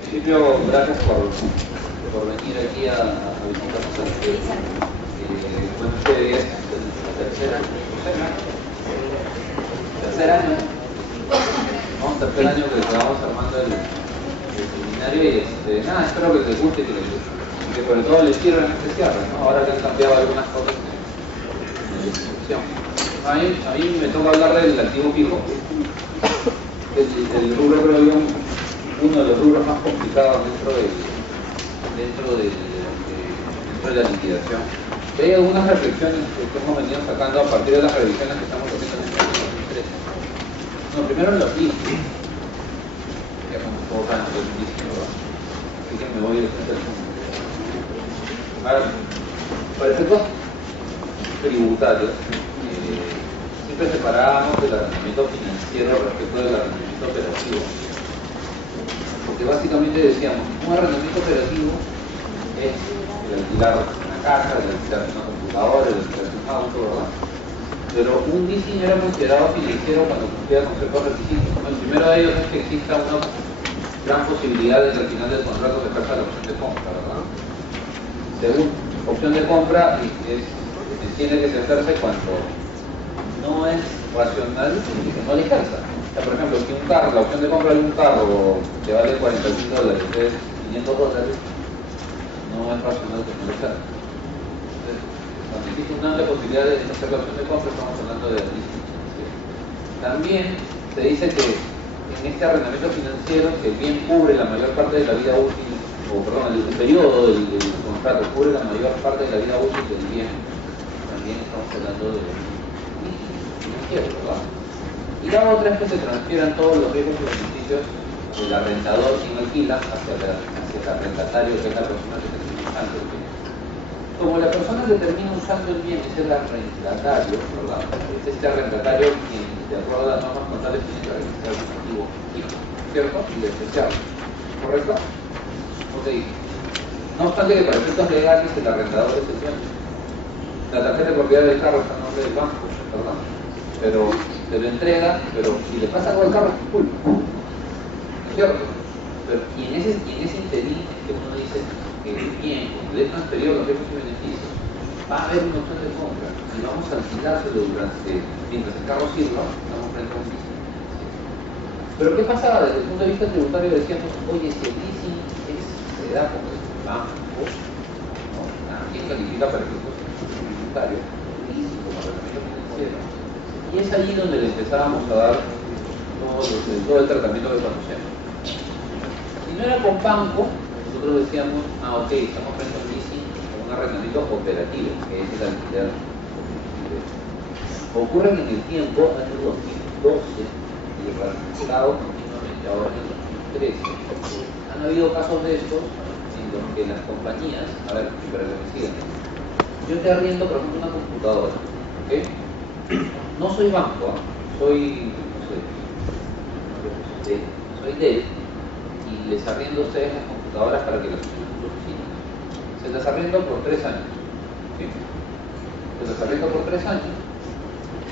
principio, gracias por venir aquí a visitarnos. Bueno, este es el tercer año, ¿no? Tercer año que estamos armando el seminario y nada, espero que les guste y que sobre todo les sirva en este cierre, ¿no? Ahora que han cambiado algunas cosas en la distribución. A mí me toca hablar del activo fijo. El rubro, creo yo, uno de los rubros más complicados dentro de la liquidación. Y hay algunas reflexiones que hemos venido sacando a partir de las revisiones que estamos haciendo en este 2003. No, primero en los líquidos. Ya como todos saben, los líquidos, ¿verdad? Así que me voy a frente al punto. Ahora, para efectos tributarios, siempre separábamos el arrendamiento financiero respecto del arrendamiento operativo. Porque básicamente decíamos, un arrendamiento operativo es el alquilar una casa, el alquilar una computadora, el alquilar un auto, ¿verdad? Pero un leasing era considerado financiero cuando cumplía con ciertos requisitos. El primero de ellos es que exista una gran posibilidad de que al final del contrato se ejerza la opción de compra, ¿verdad? Segundo, opción de compra tiene que ejercerse cuando no es racional que no le ejerza. O sea, por ejemplo, si la opción de compra de un carro que vale $45 es $500, no es racional que no le ejerza. Entonces, cuando existe una amplia posibilidad de hacer la opción de compra, estamos hablando de leasing financiero. También se dice que en este arrendamiento financiero, que el bien cubre la mayor parte de la vida útil, el periodo del contrato cubre la mayor parte de la vida útil del bien, también estamos hablando de leasing financiero, ¿verdad? Y la otra es que se transfieran todos los riesgos y beneficios del arrendador quien alquila hacia el arrendatario, que es la persona que termina usando el bien. Como la persona que termina usando el bien es el arrendatario, ¿verdad? Es este arrendatario quien, de acuerdo a las normas contables, tiene que registrar un activo fijo, ¿cierto? Y despreciable, ¿correcto? Ok. No obstante que para efectos legales el arrendador es el dueño. La tarjeta de propiedad del carro está a nombre del banco, ¿verdad? Pero te lo entrega, pero si le pasa algo al carro es tu culpa, ¿cierto? Pero, y en ese interín que uno dice que bien, cuando le he transferido los riesgos y beneficios, va a haber una opción de compra y vamos a alquilárselo mientras el carro sirva, estamos frente a un leasing. Pero ¿qué pasaba desde el punto de vista tributario? Decíamos, oye, si el leasing se da con el banco, ¿no? También califica para efectos tributarios, leasing como arrendamiento financiero. Y es allí donde le empezábamos a dar todo el tratamiento que conocemos. Si no era con banco, nosotros decíamos, ok, estamos frente a un leasing con un arrendamiento operativo, que es el alquiler. Ocurre que en el tiempo, año 2012, y realizado continuamente ahora en el 2013, han habido casos de estos en los que las compañías, a ver, para que me sigan, yo te arriendo, por ejemplo, una computadora, ¿ok? No soy banco, soy Dell, y les arriendo a ustedes las computadoras para que las usen en su oficina. Se las arriendo por 3 años. ¿Sí? Se las arriendo por 3 años.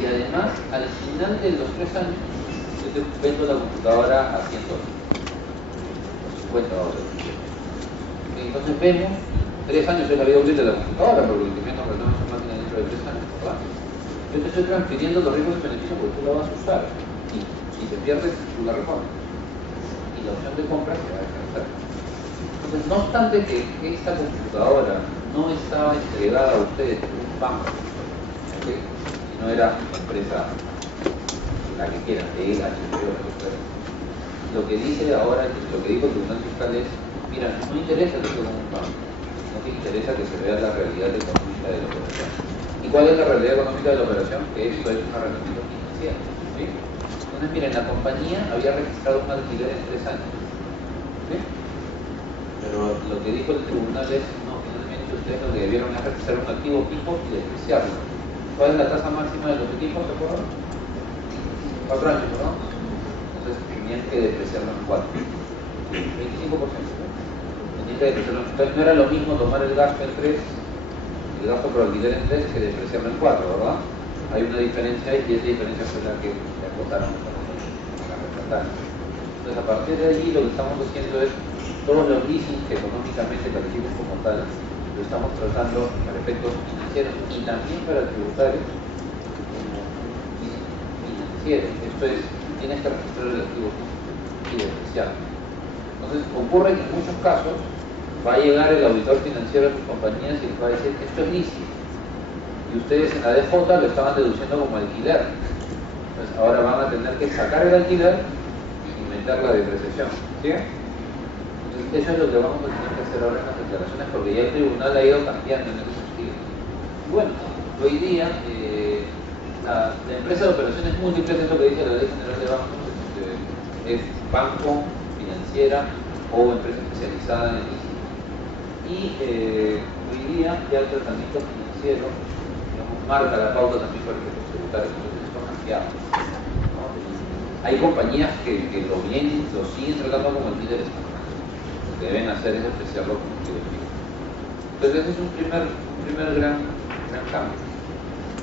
Y además, al final de los 3 años, yo te vendo la computadora a $100, $50. Entonces vemos, 3 años es la vida útil de la computadora, porque el que menos renueva esa máquina dentro de 3 años, ¿verdad? Yo te estoy transfiriendo los riesgos y beneficios porque tú la vas a usar. Y si te pierdes, tú la repones. Y la opción de compra se va a ejercer. Entonces, no obstante que esta computadora no estaba entregada a ustedes por un banco, ¿okay? No era una empresa, la que quieran, de HP o la que fuera. Lo que dice ahora, lo que dijo el Tribunal Fiscal es, mira, no interesa que sea un banco, no te interesa que se vea la realidad económica de la operación. ¿Y cuál es la realidad económica de la operación? Que esto es un arrendamiento financiero, ¿sí? Entonces, miren, la compañía había registrado un alquiler en 3 años, ¿sí? Pero lo que dijo el tribunal es, no, finalmente ustedes lo que debieron es registrar un activo fijo y despreciarlo. ¿Cuál es la tasa máxima de los equipos, se acuerdan? 4 años, ¿no? Entonces tenían que despreciarlo en 4. 25%, ¿no? Tenían que despreciarlo en 4. Entonces no era lo mismo tomar el gasto en 3, el gasto por alquiler en 3, que despreciarlo en 4, ¿verdad? Hay una diferencia ahí y esa diferencia fue la que le acotaron a la representante. Entonces a partir de allí lo que estamos haciendo es todos los leasing que económicamente califican como tal, lo estamos tratando para efectos financieros y también para tributarios como financiero. Esto es, tienes que registrar el activo y depreciar. Entonces, ocurre que en muchos casos va a llegar el auditor financiero de sus compañías y les va a decir que esto es leasing. Y ustedes en la DJ lo estaban deduciendo como alquiler. Entonces, ahora van a tener que sacar el alquiler y meter la depreciación. ¿Sí? Entonces, eso es lo que vamos a tener que hacer ahora en las declaraciones, porque ya el tribunal ha ido cambiando en ese sentido. Y bueno, hoy día, la empresa de operaciones múltiples es lo que dice la Ley General de Bancos, es banco, financiera o empresa especializada en el leasing. Y hoy día ya el tratamiento financiero, digamos, marca la pauta también para efectos tributarios, entonces esto ha cambiado, ¿no? Hay compañías que lo siguen tratando como alquileres, lo que deben hacer es despreciarlo como alquiler fijo. Entonces ese es un primer gran cambio.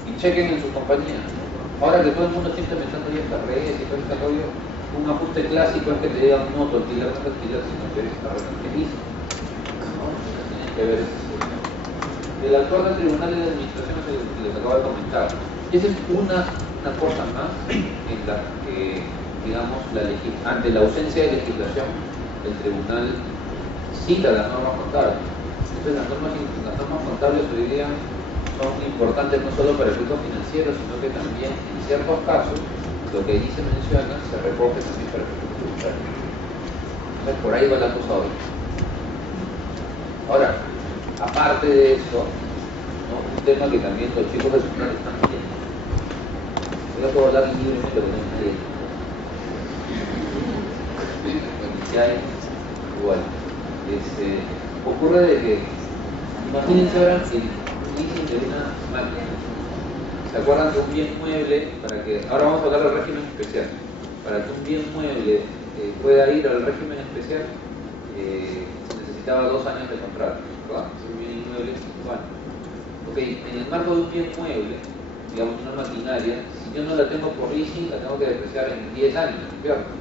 Y chequen en sus compañías, ¿no? Ahora que todo el mundo está implementando ya estas redes y todo este rollo, un ajuste clásico es que te digan no, tu alquiler no es alquiler, sino que eres una relación feliz, ¿no? Tienes que ver esa situación. El actual del Tribunal de Administración es el que les acabo de comentar. Esa es una cosa más en la que, digamos, ante la ausencia de legislación, el Tribunal cita las normas contables. Entonces las normas contables hoy día son importantes no solo para efectos financieros, sino que también en ciertos casos lo que allí se menciona se recoge también para efectos tributarios. Entonces por ahí va la cosa hoy. Ahora, aparte de eso, ¿no? Un tema que también los chicos de secundaria están viendo. Yo puedo hablar libremente con nadie. Ya es igual. Ocurre de que, imagínense ahora el leasing de una máquina. ¿Se acuerdan de un bien mueble? Ahora vamos a hablar del régimen especial. Para que un bien mueble pueda ir al régimen especial, se necesitaba 2 años de contrato, ¿verdad? Un bien inmueble, 5 años. Ok, en el marco de un bien mueble, digamos una maquinaria, si yo no la tengo por leasing, la tengo que depreciar en 10 años, ¿cierto?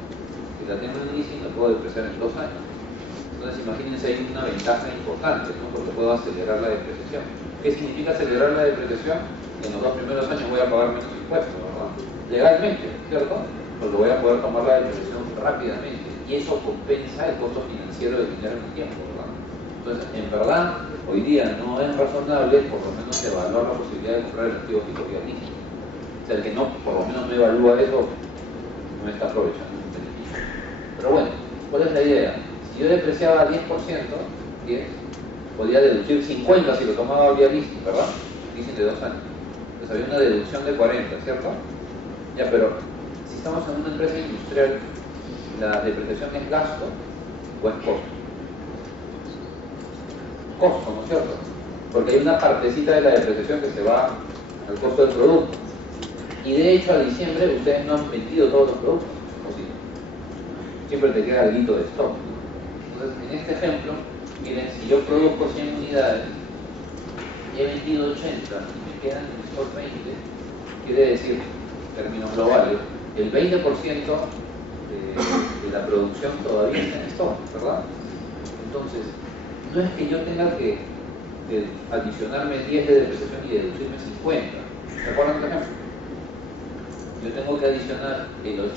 Si la tengo en leasing, la puedo depreciar en 2 años. Entonces imagínense, hay una ventaja importante, ¿no? Porque puedo acelerar la depreciación. ¿Qué significa acelerar la depreciación? En los 2 primeros años voy a pagar menos impuestos, ¿verdad? Legalmente, ¿cierto? Porque voy a poder tomar la depreciación rápidamente. Y eso compensa el costo financiero de tener en el tiempo, ¿verdad? Entonces, en verdad, hoy día no es razonable por lo menos evaluar la posibilidad de comprar el activo fijo vía leasing. O sea, el que no, por lo menos no evalúa eso, no está aprovechando un beneficio. Pero bueno, ¿cuál es la idea? Si yo depreciaba 10%, 10, podía deducir 50 si lo tomaba vía leasing, ¿verdad? Leasing de 2 años. Entonces había una deducción de 40, ¿cierto? Ya, pero si estamos en una empresa industrial, ¿la depreciación es gasto o es costo? Costo, ¿no es cierto? Porque hay una partecita de la depreciación que se va al costo del producto. Y de hecho a diciembre ustedes no han vendido todos los productos, ¿o sí? Siempre te queda algo de stock. Entonces, en este ejemplo, miren, si yo produzco 100 unidades y he vendido 80 y me quedan en stock 20, quiere decir, en términos globales, el 20% de la producción todavía está en stock, ¿verdad? Entonces, no es que yo tenga que adicionarme 10 de depreciación y deducirme 50. ¿Se acuerdan del ejemplo? Yo tengo que adicionar el 80%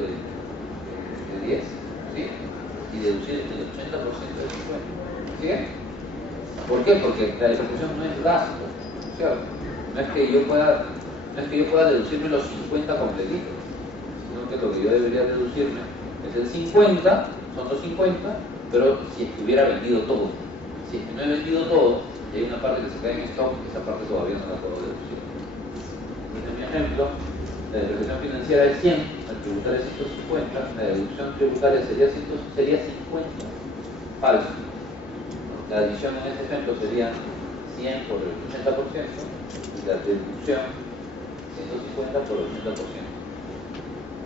de 10, ¿sí? Y deducir el 80% de 50. ¿Sí? ¿Por qué? Porque la depreciación no es gasto, ¿cierto? No es que yo pueda deducirme los 50 completitos, sino que lo que yo debería deducirme es el 50, son los 50, pero si es que hubiera vendido todo. Si es que no he vendido todo, y hay una parte que se cae en stock, esa parte todavía no la puedo deducir. Este es mi ejemplo. La depreciación financiera es 100, el tributario es 150, la deducción tributaria sería 50, falso. La adición en este ejemplo sería 100 por el 80% y la deducción 150 por el 80%.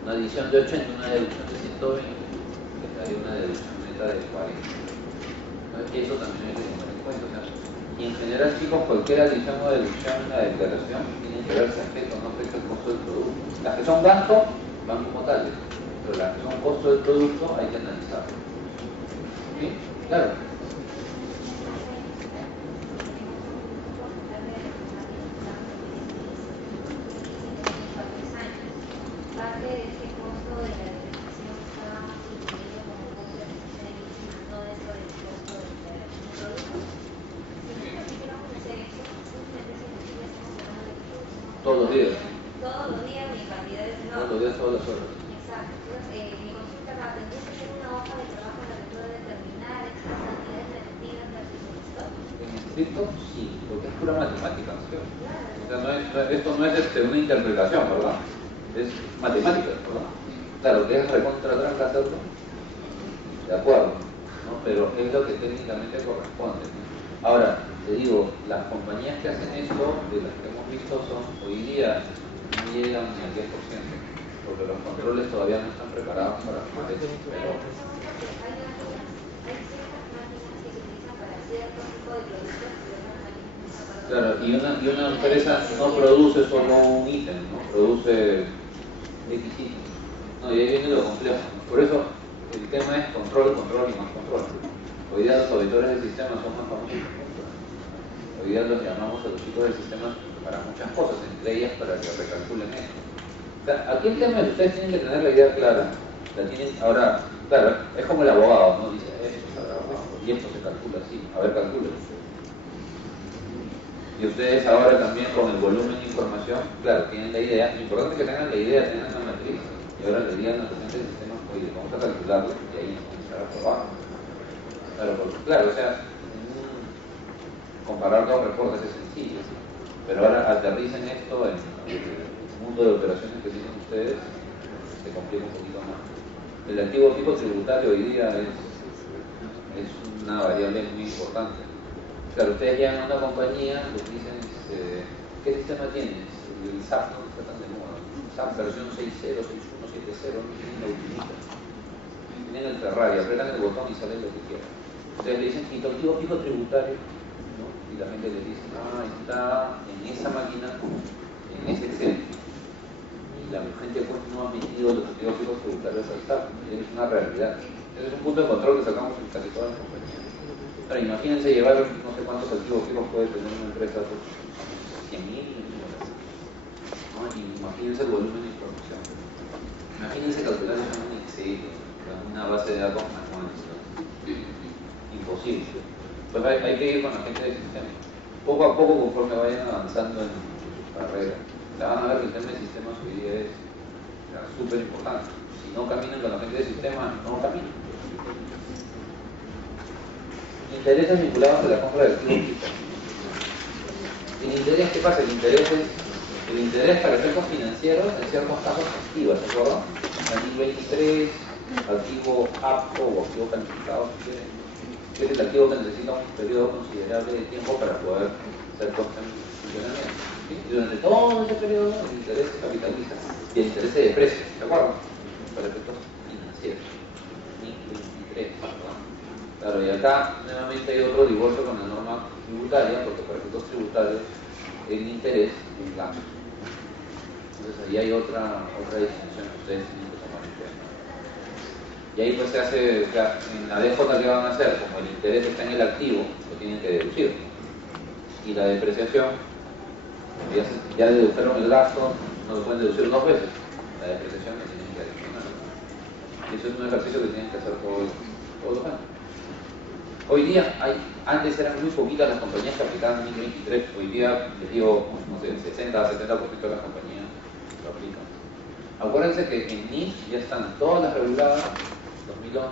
Una adición de 80, una deducción de 120, que daría una deducción neta de 40. Entonces, eso también hay que tener en cuenta. O sea, y en general, chicos, cualquier adición o deducción en la declaración tiene que verse afecto o no afecta el costo del producto. Las que son gasto van como tales, pero las que son costo del producto hay que analizarlo. ¿Sí? Claro. Parte de ese costo de la depreciación está incluido como costo de servicio, no dentro del costo del producto. Si nosotros quisiéramos hacer eso, simplemente significa que estamos hablando de que Todos los días. todos los días y en cantidades Todos enormes. los días, todas las horas. Exacto. Entonces, mi consulta acá tendría que ser una hoja de trabajo en la que pueda determinar estas cantidades repetidas versus el stock. En estricto, sí, porque es pura matemática, ¿no es cierto? Claro. O sea, esto no es una interpretación, ¿verdad? Es matemática, ¿verdad? Claro, que es recontra tranca hacerlo, de acuerdo, ¿no? Pero es lo que técnicamente corresponde, ¿no? Ahora, te digo, las compañías que hacen esto, de las que hemos visto, son hoy día no llegan ni al 10%, porque los controles todavía no están preparados para hacer eso. Pero, Hay ciertas máquinas que se utilizan para cierto tipo de productos y otras máquinas para claro, y una empresa no produce solo un ítem, ¿no? Produce X ítems. No, y ahí viene lo complejo. Por eso el tema es control, control y más control. Hoy día los auditores del sistema son más famosos que nunca. Hoy día los llamamos a los chicos del sistema para muchas cosas, entre ellas para que recalculen esto. O sea, aquí el tema es que ustedes tienen que tener la idea clara. La tienen, ahora, claro, es como el abogado, ¿no? Dice, esto está grabado y esto se calcula así. A ver, calculen. Y ustedes ahora también con el volumen de información, claro, tienen la idea. Lo importante es que tengan la idea, tengan la matriz. Y ahora le digan a la gente del sistema, oye, vamos a calcularlo y ahí comenzar a probar. Claro, porque, claro, o sea, comparar dos reportes es sencillo, ¿sí? Pero ahora aterricen esto en el mundo de operaciones que tienen ustedes, se complica un poquito más. El activo tipo tributario hoy día es una variable muy importante. Claro, ustedes llegan a una compañía, les dicen, ¿qué sistema tienes? El SAP no está tan de moda. SAP versión 6.0, 6.1, 7.0, no tienen la utilita. Tienen el Ferrari, apretan el botón y salen lo que quieran. Ustedes le dicen, ¿y tu activo fijo tributario? ¿No? Y la gente les dice, está en esa máquina, en ese Excel. Y la gente pues no ha metido los activos fijos tributarios al SAP. Es una realidad. Ese es un punto de control que sacamos en casi todas las compañías. Pero imagínense llevar no sé cuántos activos fijos puede tener una empresa, pues 100.000, ¿no? Y imagínense el volumen de información. Imagínense calcular eso en un Excel, en una base de datos manual. Imposible. Pues hay que ir con la gente del sistema. Poco a poco, conforme vayan avanzando en sus carreras, ya van a ver que el tema de sistemas hoy día es súper importante. Si no caminan con la gente del sistema, no caminan. Intereses vinculados a la compra de activos fijos. ¿El interés qué pasa? El interés para efectos financieros en ciertos casos activos, ¿de acuerdo? Activo 23, activo apto o activo calificado, si quieren, que es el activo que necesita un periodo considerable de tiempo para poder ser puesto en funcionamiento. ¿Sí? Y durante todo ese periodo el interés se capitaliza y el interés se deprecia, ¿de acuerdo? Para efectos financieros. 23, ¿verdad? Claro, y acá nuevamente hay otro divorcio con la norma tributaria, porque para efectos tributarios el interés es un gasto. Entonces ahí hay otra distinción que ustedes tienen que tomar en cuenta. Y ahí pues se hace, en la DJ que van a hacer, como el interés está en el activo, lo tienen que deducir. Y la depreciación, ya dedujeron el gasto, no lo pueden deducir dos veces. La depreciación la tienen que adicionar. Y eso es un ejercicio que tienen que hacer todos los años. Hoy día, antes eran muy poquitas las compañías que aplicaban NIC 23, hoy día, les digo, no sé, 60 a 70% de las compañías lo aplican. Acuérdense que en NIC ya están todas las reguladas, 2011,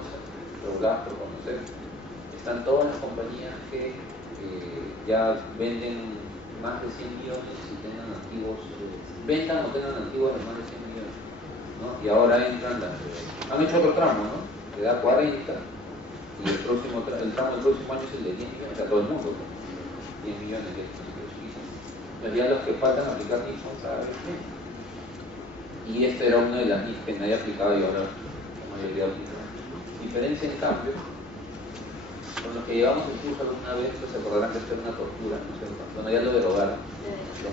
reguladas por conocer, están todas las compañías que ya venden más de 100 millones y tengan activos, vendan o tengan activos de más de 100 millones, ¿no? Y ahora entran han hecho otro tramo, ¿no? Que da 40, y el tramo del próximo año es el de 10 millones, o sea, todo el mundo, ¿no? 10 millones de chiquitos. Entonces ya los que faltan aplicar NIF son cada vez menos. Y esta era una de las NIF que nadie aplicaba y ahora la mayoría aplica. Diferencia en cambio Con los que llevamos el curso alguna vez, pues se acordarán que esto era una tortura, ¿no es cierto? Cuando ya lo derogaron, en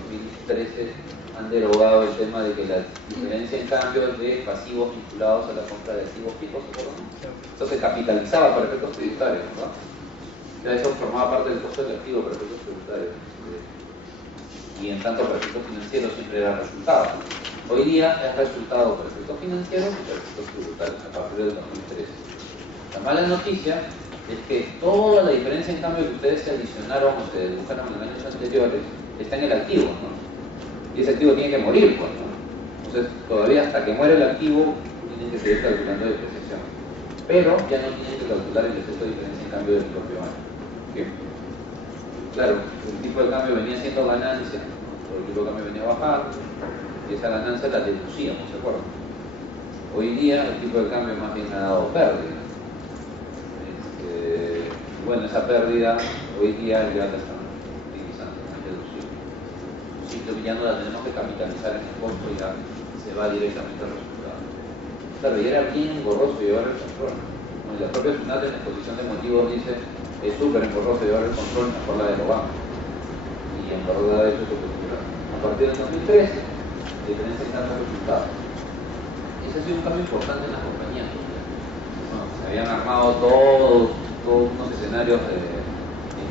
2013 han derogado el tema de que la diferencia en cambio de pasivos vinculados a la compra de activos fijos, ¿se acuerdan? Esto se capitalizaba para efectos tributarios, ¿no? O sea, eso formaba parte del costo del activo para efectos tributarios. Y en tanto para efectos financieros siempre era resultado. Hoy día es resultado para efectos financieros y para efectos tributarios a partir del 2013. La mala noticia es que toda la diferencia en cambio que ustedes se adicionaron o se dedujeron en años anteriores está en el activo, ¿no? Y ese activo tiene que morir, pues, ¿no? Entonces, todavía hasta que muere el activo, tienen que seguir calculando depreciación. Pero ya no tienen que calcular el efecto de diferencia en cambio del propio año. ¿Qué? Claro, el tipo de cambio venía siendo ganancia, o el tipo de cambio venía bajando, y esa ganancia la deducíamos, ¿se acuerdan? Hoy día el tipo de cambio más bien ha dado pérdida. Bueno, esa pérdida hoy día ya la están utilizando, es deducible. Si ya no la tenemos que capitalizar en el costo, ya se va directamente al resultado. Claro, y era bien engorroso llevar el control. Bueno, la propia SUNAT en la exposición de motivos dice: es súper engorroso llevar el control, mejor la derogamos. Y en verdad eso es lo que ocurre. A partir del 2013, diferencia en cambio de resultados. Ese ha sido un cambio importante en las compañías. Bueno, se habían armado todos unos escenarios,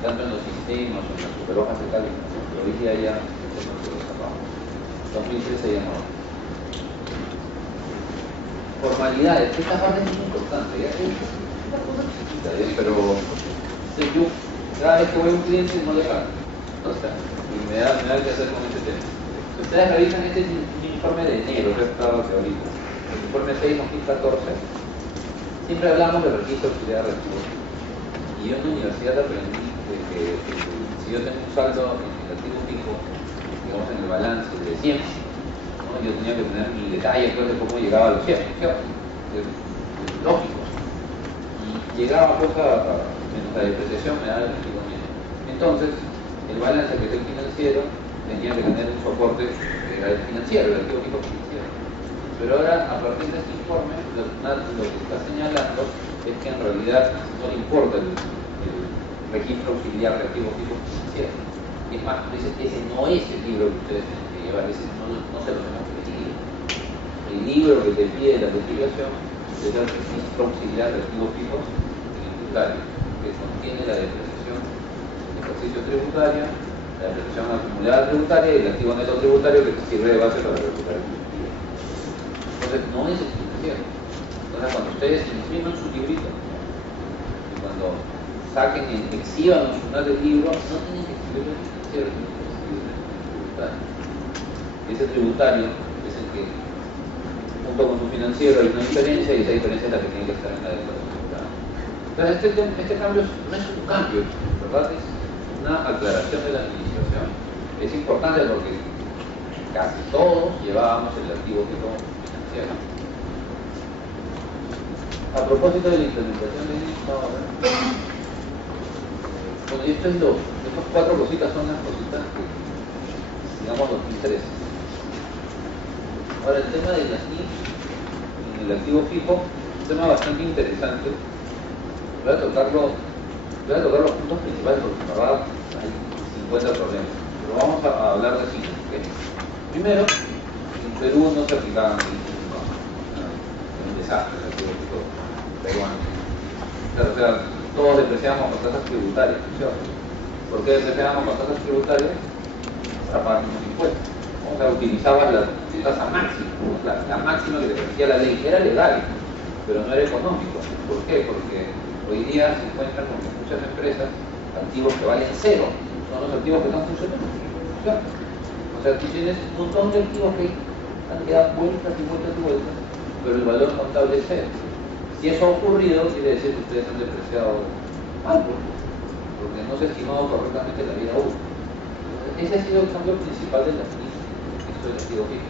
tanto en los sistemas o en las superhojas de cálculo, pero hoy día ya no se lo sacamos. 2013 ya no. Formalidades, esta parte es muy importante, ¿ya? Es una cosa chiquita, ¿ya? Pero yo cada vez que voy a un cliente no le pago, o sea, y me da que hacer con este tema. Si ustedes revisan, este es un informe de enero, que estaba hacia ahorita, el informe 6-2014, siempre hablamos de registro de auxiliar de activos. Y yo en la universidad aprendí que si yo tengo un saldo en el activo fijo, digamos en el balance de 100, ¿no? Yo tenía que tener mi detalle pues, de cómo llegaba a los 100, es lógico. Y llegaba pues menos la depreciación, me daba el activo menos. Entonces, el balance que es el financiero tenía que tener un soporte que era el financiero, el activo fijo financiero. Pero ahora, a partir de este informe, lo que está señalando es que en realidad no importa el registro auxiliar de activos fijos financieros. Es más, dice que ese no es el libro que ustedes tienen que llevar, ese no se lo tenemos que pedir. El libro que te pide la legislación es el registro auxiliar de activos fijos tributarios, que contiene la depreciación del ejercicio tributario, la depreciación acumulada tributaria y el activo neto tributario que sirve de base para recuperar el activo. Entonces, no es el financiero. Entonces, cuando ustedes impriman su librito, y cuando saquen, exhiban los finales del libro, no tienen que escribir el financiero, tienen que escribir el tributario. Ese tributario es el que, junto con su financiero, hay una diferencia, y esa diferencia es la que tiene que estar en la declaración tributaria. Entonces, este cambio no es un cambio, ¿verdad? Es una aclaración de la administración. Es importante porque casi todos llevábamos el activo fijo financiero. A propósito de la implementación de esto, bueno, y estas 4 cositas son las cositas que, digamos, 2013. Ahora, el tema de las NIF en el activo fijo es un tema bastante interesante. Voy a tocar los puntos principales porque en verdad hay 50 problemas. Pero vamos a hablar de 5. ¿Okay? Primero, en Perú no se aplicaban NIF, ¿no? Un desastre el activo fijo peruano. O sea, todos depreciábamos con tasas tributarias, ¿cierto? ¿Por qué depreciábamos con tasas tributarias? Para pagar unos impuestos. O sea, utilizabas la tasa máxima, la máxima que te permitía la ley. Era legal, pero no era económico. ¿Por qué? Porque hoy día se encuentran con muchas empresas activos que valen cero. Son los activos que están funcionando, ¿cierto? O sea, tú tienes un montón de activos que han quedado vueltas y vueltas y vueltas, pero el valor contable es cero. Si eso ha ocurrido, quiere decir que ustedes han depreciado algo, porque no se ha estimado correctamente la vida útil. Ese ha sido el cambio principal de la NIF, esto del activo fijo.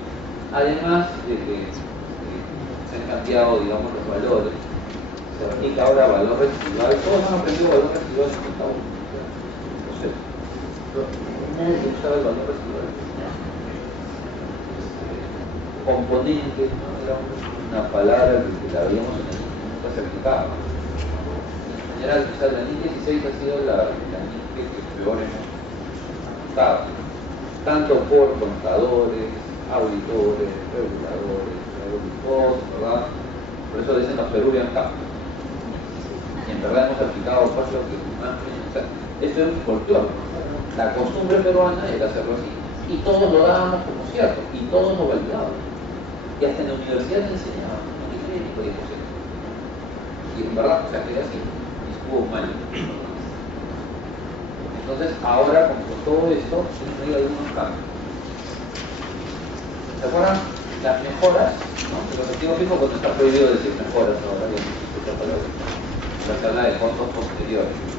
Además de que se han cambiado, digamos, los valores, se aplica ahora valor residual. Todos han aprendido valor residual en esta última. Entonces, nadie usaba el valor residual. Componente, ¿no? Era una palabra que la habíamos en el se aplicaba. general, o sea, la NIT 16 ha sido la NIT que peor hemos ajustado, tanto por contadores, auditores, reguladores, todos, ¿verdad? Por eso dicen los Peruvian Cup. Y en verdad hemos aplicado cosas que o sea, esto es un folclore. La costumbre peruana era hacerlo así. Y todos lo dábamos como cierto, y todos lo validábamos. Y hasta en la universidad te enseñaban, no te crees ni podíamos hacer. Y en verdad, o sea, que era así, y estuvo mal. Entonces, ahora, con todo esto, hay algunos cambios. ¿Se acuerdan? Las mejoras, ¿no? El objetivo fijo, cuando está prohibido decir mejoras ahora, ya no existe esta palabra. Se habla de costos posteriores, ¿no?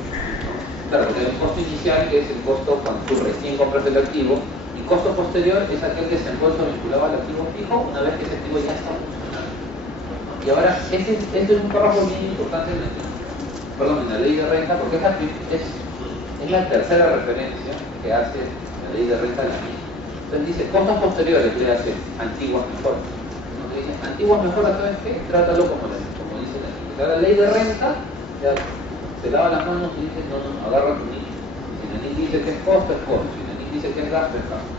Claro, porque hay un costo inicial, que es el costo cuando tú recién compras el activo, y costo posterior es aquel que se encuentra vinculado al activo fijo una vez que ese activo ya está funcionando. Y ahora, este es un párrafo bien importante en la ley de renta, porque es la tercera referencia que hace la ley de renta de la misma. Entonces dice, cosas posteriores le hace antiguas mejoras. Entonces dice, antiguas mejoras, ¿sabes qué? Trátalo como dice la ley. O sea, la ley de renta, ya, se lava las manos y dice, no, agarra tu niño. Si la NIC dice que es costo, es costo. Si la NIC dice que es gasto, es gasto.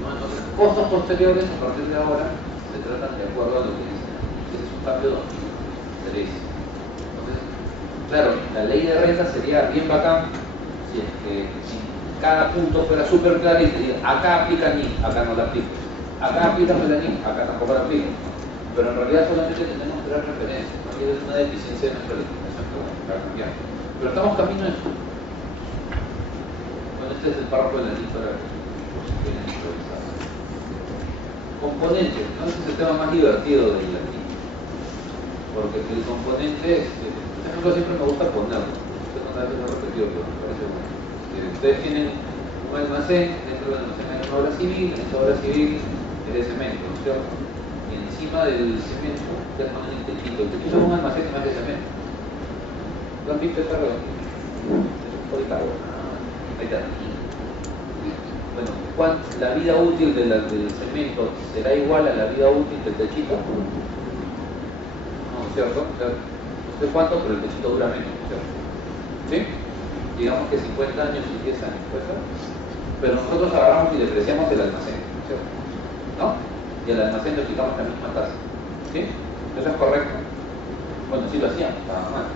¿No? Entonces, costos posteriores, a partir de ahora, se tratan de acuerdo a lo que dice. Ese es un cambio de interés. Entonces, claro, la ley de renta sería bien bacán si cada punto fuera súper claro y te diga, acá aplica NIC, acá no la aplica. Acá aplica la NIC, acá tampoco la aplica. Pero en realidad solamente tenemos 3 referencias, ¿no? Y es una deficiencia de nuestra legislación que va a cambiar. Pero estamos camino a eso. Bueno, este es el párrafo de la NIC para por si quieren improvisar. Componentes, ¿no? Este es el tema más divertido de la NIC. Porque el componente, por ejemplo, siempre me gusta ponerlo. No sé si lo he repetido, pero me parece bueno. Ustedes tienen un almacén, dentro del almacén hay una obra civil, en esa obra civil es de cemento, ¿no es cierto? Y encima del cemento ya ponen el techito. El techito es un almacén que no es de cemento. ¿Lo han visto esta reunión? Es un policarbonato. Ahí está. Bueno, ¿la vida útil del cemento será igual a la vida útil del techito? No, ¿cierto? O sea, no sé cuánto, pero el techito dura menos, ¿cierto? ¿Sí? Digamos que 50 años y 10 años, ¿puede ser? Pero nosotros agarramos y depreciamos el almacén, ¿cierto? ¿No? Y al almacén le aplicamos la misma tasa. ¿Sí? ¿Eso es correcto? Bueno, sí lo hacíamos, estaba mal.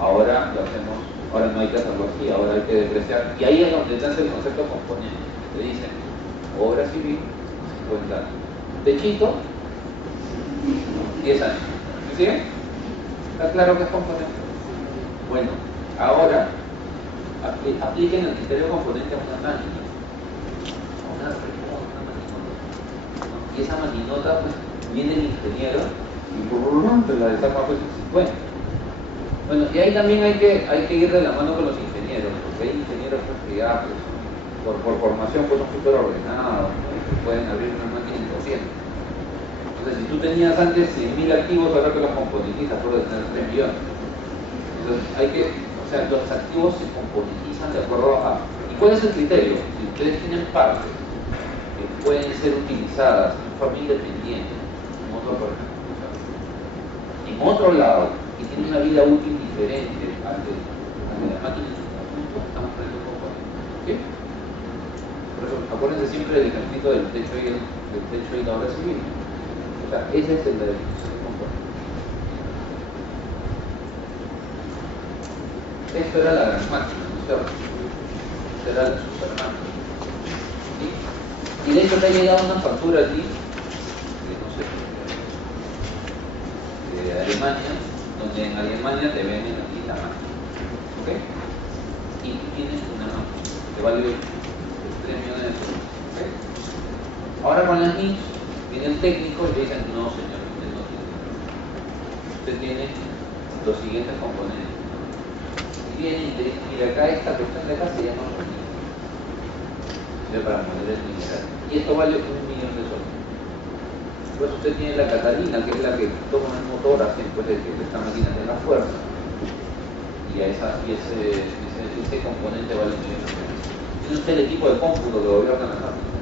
Ahora lo hacemos, ahora no hay que hacerlo así, ahora hay que depreciar. Y ahí es donde nace el concepto componente. Te dicen, obra civil, 50 años. Techito, 10 años. ¿Me siguen? ¿Está claro que es componente? Bueno, ahora apliquen el criterio componente a una máquina, a una maquinota, ¿no? Y esa maquinota, pues, viene el ingeniero y pues, la desarma pues 50. Bueno, y ahí también hay que ir de la mano con los ingenieros, porque hay ingenieros pues, que ya pues, por formación pues, son súper ordenados, ¿no? Y pueden abrir una máquina en 200. Entonces, si tú tenías antes 100.000 activos, ahora que los componentizas puedes tener 3 millones. Entonces, o sea, los activos se componentizan de acuerdo a... ¿Y cuál es el criterio? Si ustedes tienen partes que pueden ser utilizadas en forma independiente, en otro lado, y tienen una vida útil diferente al de la máquina en su conjunto, estamos poniendo un componente. ¿Sí? Por eso, acuérdense siempre del ejemplo del techo y la obra civil. O sea, ese es el de la definición de componente. Esto era la gran máquina, ¿no es cierto? Esto era la super máquina. ¿Sí? Y de hecho te ha llegado una factura a ti, no sé, de Alemania, donde en Alemania te venden aquí la máquina. ¿Ok? Y tú tienes una máquina que vale 3 millones de euros. ¿Ok? Ahora con las NICs, viene el técnico y le dicen, no señor, usted no tiene. Usted tiene los siguientes componentes. Viene y te dice, mira, acá esta cuestión de acá se llama hormigón, para moler el mineral. Y esto vale 1 millón de soles. Pues usted tiene la Catalina, que es la que toma el motor hace después de que esta máquina tenga fuerza. Y ese componente vale 1 millón de soles. Tiene usted el equipo de cómputo que gobierna la máquina.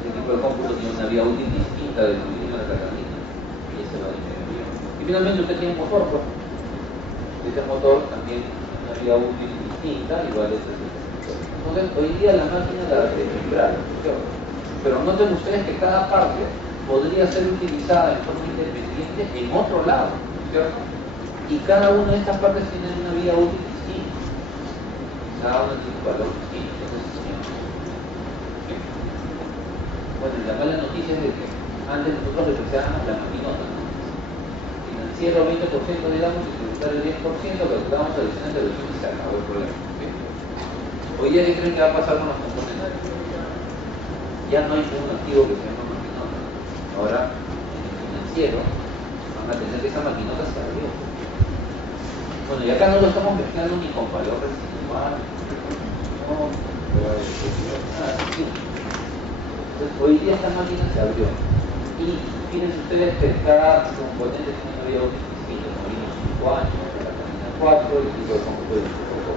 Ese equipo de cómputo tiene una vida útil distinta del dominio de la Catalina. Y ese vale 1 millón. Y finalmente usted tiene un motor, pues. Ese motor también una vida útil distinta, igual es el. Entonces, hoy día la máquina la desmembrar, ¿cierto? Pero noten ustedes que cada parte podría ser utilizada en forma independiente en otro lado, ¿cierto? Y cada una de estas partes tiene una vida útil distinta. Cada una tiene un valor distinto. Bueno, la mala noticia es de que antes nosotros despreciábamos la maquinota. Financiero 20%, digamos, y tributario 10%, calculamos adiciones de reducción y se acabó el problema. ¿Sí? Hoy día, ¿qué creen que va a pasar con los componentes? Ya no hay ningún activo que se llama maquinota. Ahora, en el financiero, van a tener que esa maquinota se abrió. Bueno, y acá no lo estamos mezclando ni con valor residual, no, nada, sí. Entonces, hoy día esta máquina se abrió. Y fíjense ustedes que cada componente tiene una vida útil distinta, como vino 5 años, la camina 4, el tipo de cómputo de 5.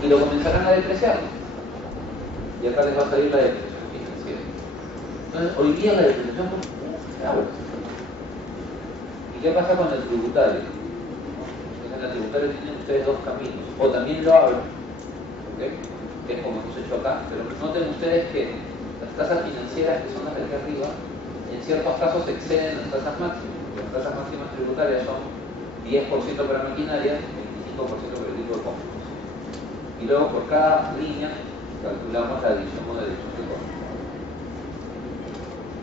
Y lo comenzarán a depreciar. Y acá les va a salir la depreciación financiera. Entonces, hoy día la depreciación se abre. ¿Y qué pasa con el tributario? En el tributario tienen ustedes dos caminos. O también lo abren, ¿okay? Que es como hemos hecho acá, pero noten ustedes que las tasas financieras, que son las de aquí arriba, en ciertos casos exceden las tasas máximas. Las tasas máximas tributarias son 10% para maquinaria, 25% para el tipo de cómputos. Y luego por cada línea calculamos la adición o la deducción que corresponde.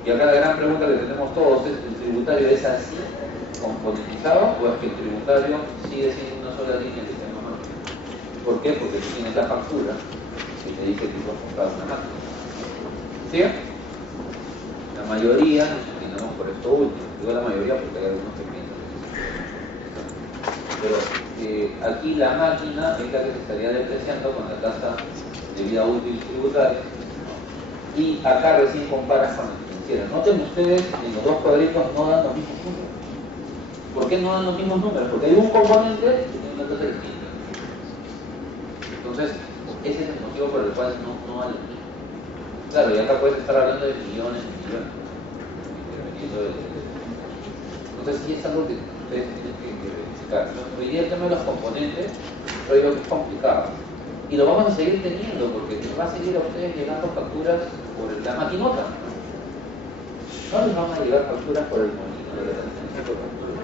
Y acá la gran pregunta que tenemos todos es: ¿el tributario es así, componentizado, o es que el tributario sigue siendo una sola línea del sistema máquina? ¿Por qué? Porque tú tienes la factura que te dice que tú has comprado una máquina. ¿Sí? La mayoría nos inclinamos por esto último. Digo la mayoría porque hay algunos que piensan que sí. Pero aquí la máquina es la que se estaría depreciando con la tasa de vida útil tributaria. Y acá recién comparas con la financiera. Noten ustedes, en los dos cuadritos no dan los mismos números. ¿Por qué no dan los mismos números? Porque hay un componente que tiene una tasa distinta. Entonces, ese es el motivo por el cual no dan los mismos. Claro, y acá puedes estar hablando de millones y millones. Dependiendo de. Entonces, sí es algo que ustedes tienen que verificar. Hoy día el tema de los componentes, yo digo que es complicado. Y lo vamos a seguir teniendo, porque les va a seguir a ustedes llegando facturas por la maquinota. No les van a llegar facturas por el molino de la transferencia por factura.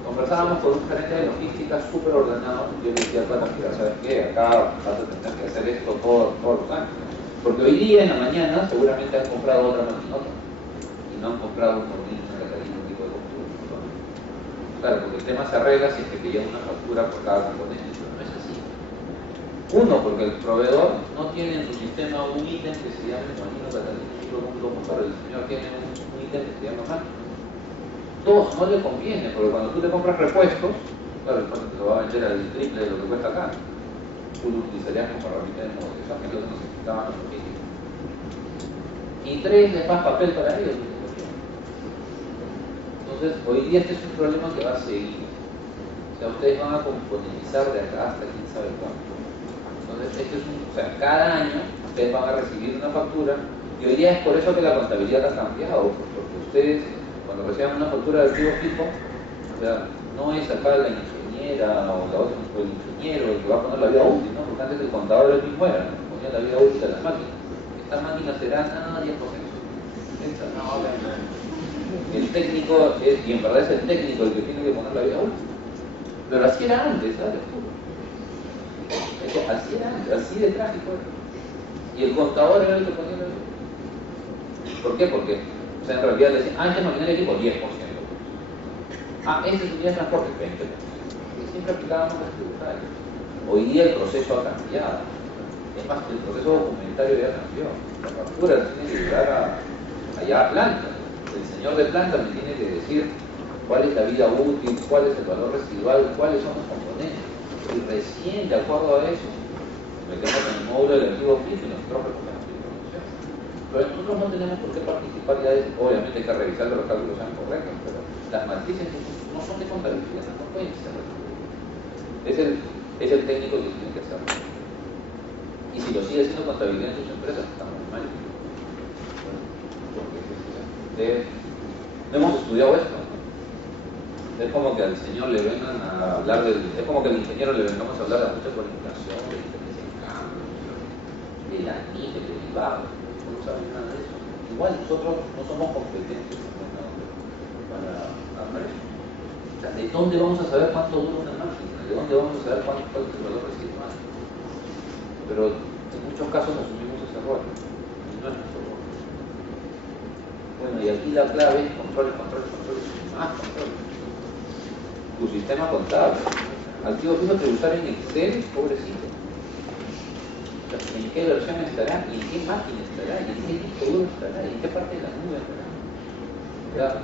Conversábamos con un gerente de logística súper ordenado. Yo le decía: para mira, ¿sabes qué? Acá vas a tener que hacer esto todos los años. Porque hoy día, en la mañana, seguramente han comprado otra maquinota. Y no han comprado un molino, una catalina, un tipo de computo. Claro, porque el tema se arregla si es que te llega una factura por cada componente. Pero no es así. Uno, porque el proveedor no tiene en su sistema un ítem que se llama molino, catalina, un tipo de computo motor. El señor tiene un ítem que se llama máquina. Dos, no le conviene, porque cuando tú te compras repuestos, claro, el te lo va a vender al triple de lo que cuesta acá. Tú lo utilizarías como herramienta de negociación, que es lo que necesitaban los logísticos. Y tres, es más papel para ellos. Entonces, hoy día este es un problema que va a seguir. O sea, ustedes van a componentizar de acá hasta quién sabe cuánto. Entonces, o sea, cada año ustedes van a recibir una factura, y hoy día es por eso que la contabilidad ha cambiado, porque ustedes, cuando reciban una factura de archivo fijo, o sea, no es acá la ingeniera o el ingeniero el que va a poner la vida útil, ¿no? Porque antes el contador el mismo era, ¿no? Ponía la vida útil de las máquinas. Esta máquina será 10%. Esta no, el técnico es, y en verdad es el técnico el que tiene que poner la vida útil. Pero así era antes, ¿sabes? Así era antes, así de trágico era. Y el contador era el que ponía la vida útil. ¿Por qué? Porque, o sea, en realidad decían, antes maquinaria equipo 10%. Este es un día de transporte 20%. Y siempre aplicábamos las tributarias. Hoy día el proceso ha cambiado. Es más, el proceso documentario ya cambió. La factura tiene que llegar allá a planta. El señor de planta me tiene que decir cuál es la vida útil, cuál es el valor residual, cuáles son los componentes. Y recién, de acuerdo a eso, metemos en el módulo del archivo fijo y nosotros recogemos la información. Pero nosotros no tenemos por qué participar ya de eso. Obviamente hay que revisar que los cálculos sean correctos, pero las matrices no son de contabilidad, no pueden ser. Es el técnico que tiene que hacerlo. Y si lo sigue haciendo contabilidad en sus empresas, está muy mal. Porque no hemos estudiado esto. Es como que al señor le vengan a hablar del... Es como que al ingeniero le vengamos a hablar de ajuste por inflación, de diferencia en cambio, de la NIF, de derivado. No saben nada de eso. Igual nosotros no somos competentes para hablar eso. O sea, ¿de dónde vamos a saber cuánto dura una máquina? ¿De dónde vamos a saber cuál es el valor residual? Pero en muchos casos asumimos ese error. Y no es nuestro error. Bueno, y aquí la clave es control, más control. Tu sistema contable. Activo fijo tributario en Excel, pobrecito. O sea, ¿en qué versión estará? ¿Y en qué máquina estará? ¿Y en qué disco duro estará? ¿Y en qué parte de la nube estará? O sea,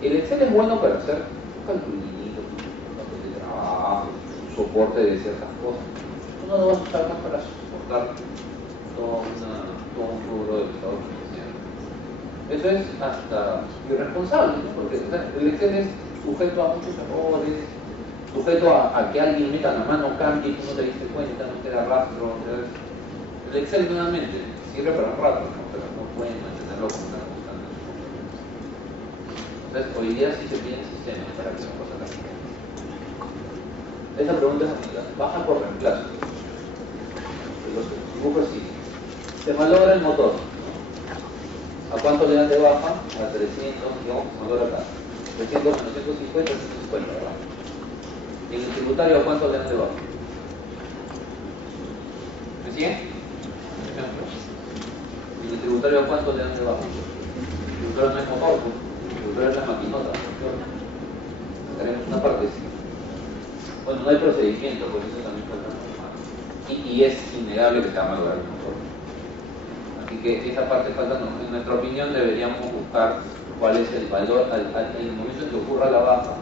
el Excel es bueno para hacer calculitos, datos de trabajo, soporte de ciertas cosas. Tú no lo vas a usar más para soportar todo un rubro del estado financiero. Eso es hasta irresponsable, ¿no? Porque o sea, el Excel es sujeto a muchos errores, sujeto a que alguien meta la mano, cambie y tú no te diste cuenta, no te da rastro. O sea, el Excel nuevamente sirve para un rato, ¿no? Pero no pueden mantenerlo como una constante. Entonces, hoy día sí se piden sistemas para que las cosas cambien. Esa pregunta es amiga, baja por reemplazo. Los dibujos sí. Se malogra el motor, ¿no? ¿A cuánto le dan de baja? A 300, digamos que se malogra acá. 300 menos 150, 150, ¿verdad? ¿Y en el tributario a cuánto le dan de baja? ¿Me siguen? ¿Y en el tributario a cuánto le dan de baja? El tributario no es motor, el tributario es la maquinota. Tenemos una parte. Bueno, no hay procedimiento, por eso también falta normal. Y es innegable que se va a malograr el motor. Así que esa parte falta, en nuestra opinión, deberíamos buscar cuál es el valor, en el momento en que ocurra la baja,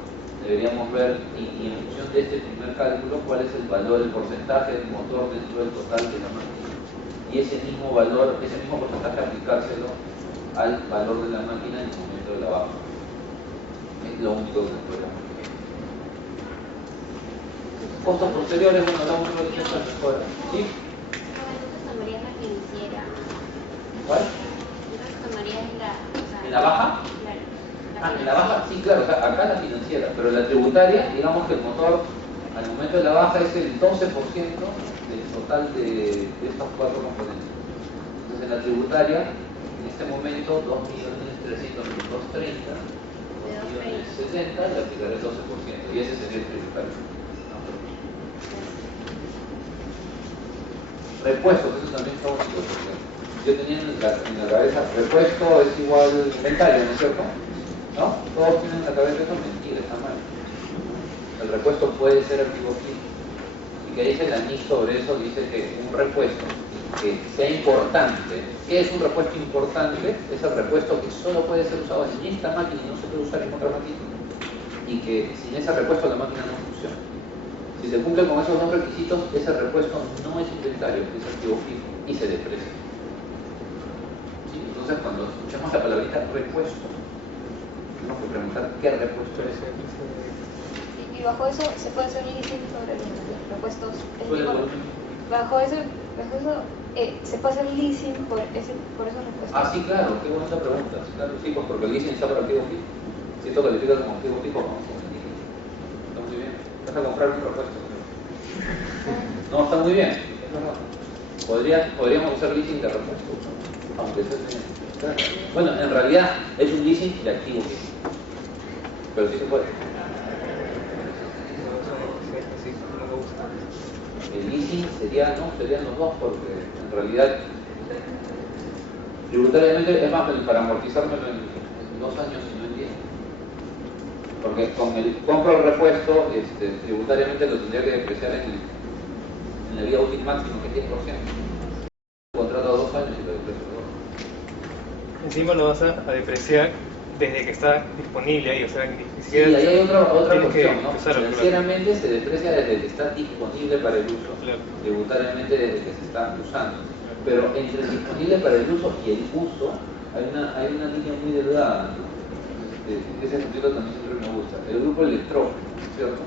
deberíamos ver, y en función de este primer cálculo, cuál es el valor, el porcentaje del motor dentro del total de la máquina. Y ese mismo valor, ese mismo porcentaje aplicárselo al valor de la máquina en el momento de la baja. Es lo único que podríamos hacer. Costos posteriores, bueno, hablamos de estas mejoras. ¿Sí? tomarías la financiera. ¿Cuál? Entonces tomarías la... ¿En la baja? Claro. En la baja, sí, claro, o sea, acá la financiera, pero la tributaria, digamos que el motor al momento de la baja es el 12% del total de estos cuatro componentes. Entonces en la tributaria, en este momento, 2.300.230, 2.060, le aplicaré el 12%, y ese sería el tributario. Repuesto, que eso también está bonito, porque yo tenía en la cabeza, repuesto es igual inventario, ¿no es cierto? ¿No? Todos tienen en la cabeza eso, mentira, está mal. El repuesto puede ser activo fijo. Y que dice la NIC sobre eso, dice que un repuesto que sea importante, ¿qué es un repuesto importante? Es el repuesto que solo puede ser usado en esta máquina y no se puede usar en otra máquina. Y que sin ese repuesto la máquina no funciona. Si se cumplen con esos dos requisitos, ese repuesto no es inventario, es activo fijo y se deprecia. ¿Sí? Entonces, cuando escuchamos la palabrita repuesto, tenemos que preguntar qué repuesto es. Y bajo eso se puede hacer leasing sobre los repuestos. Bajo eso se puede hacer leasing por esos repuestos. Ah, sí, claro, qué buena pregunta. Claro, sí, pues porque el leasing está para activo fijo. Si esto califica como activo fijo, vamos a hacer leasing. Está muy bien. Vas a comprar un repuesto. No, está muy bien. Es verdad. Podríamos hacer leasing de repuesto, aunque eso es claro. Bueno, en realidad es un leasing de activo fijo. Pero sí se puede. El leasing serían los dos, porque en realidad tributariamente es más para amortizármelo en 2 años y no en 10. Porque con el compro el repuesto, tributariamente lo tendría que depreciar en la vida útil máximo, que es 10%. Contrato a 2 años y lo deprecio 2. Encima lo vas a depreciar desde que está disponible ahí, o sea, ni Sí, siquiera... ahí hay otra cuestión, ¿no? usarlo, Financieramente se deprecia desde que está disponible para el uso, claro. Tributariamente desde que se está usando. Pero entre el disponible para el uso y el uso hay una línea muy delgada, ¿no? Ese sentido también siempre me gusta. El grupo electrónico, ¿cierto?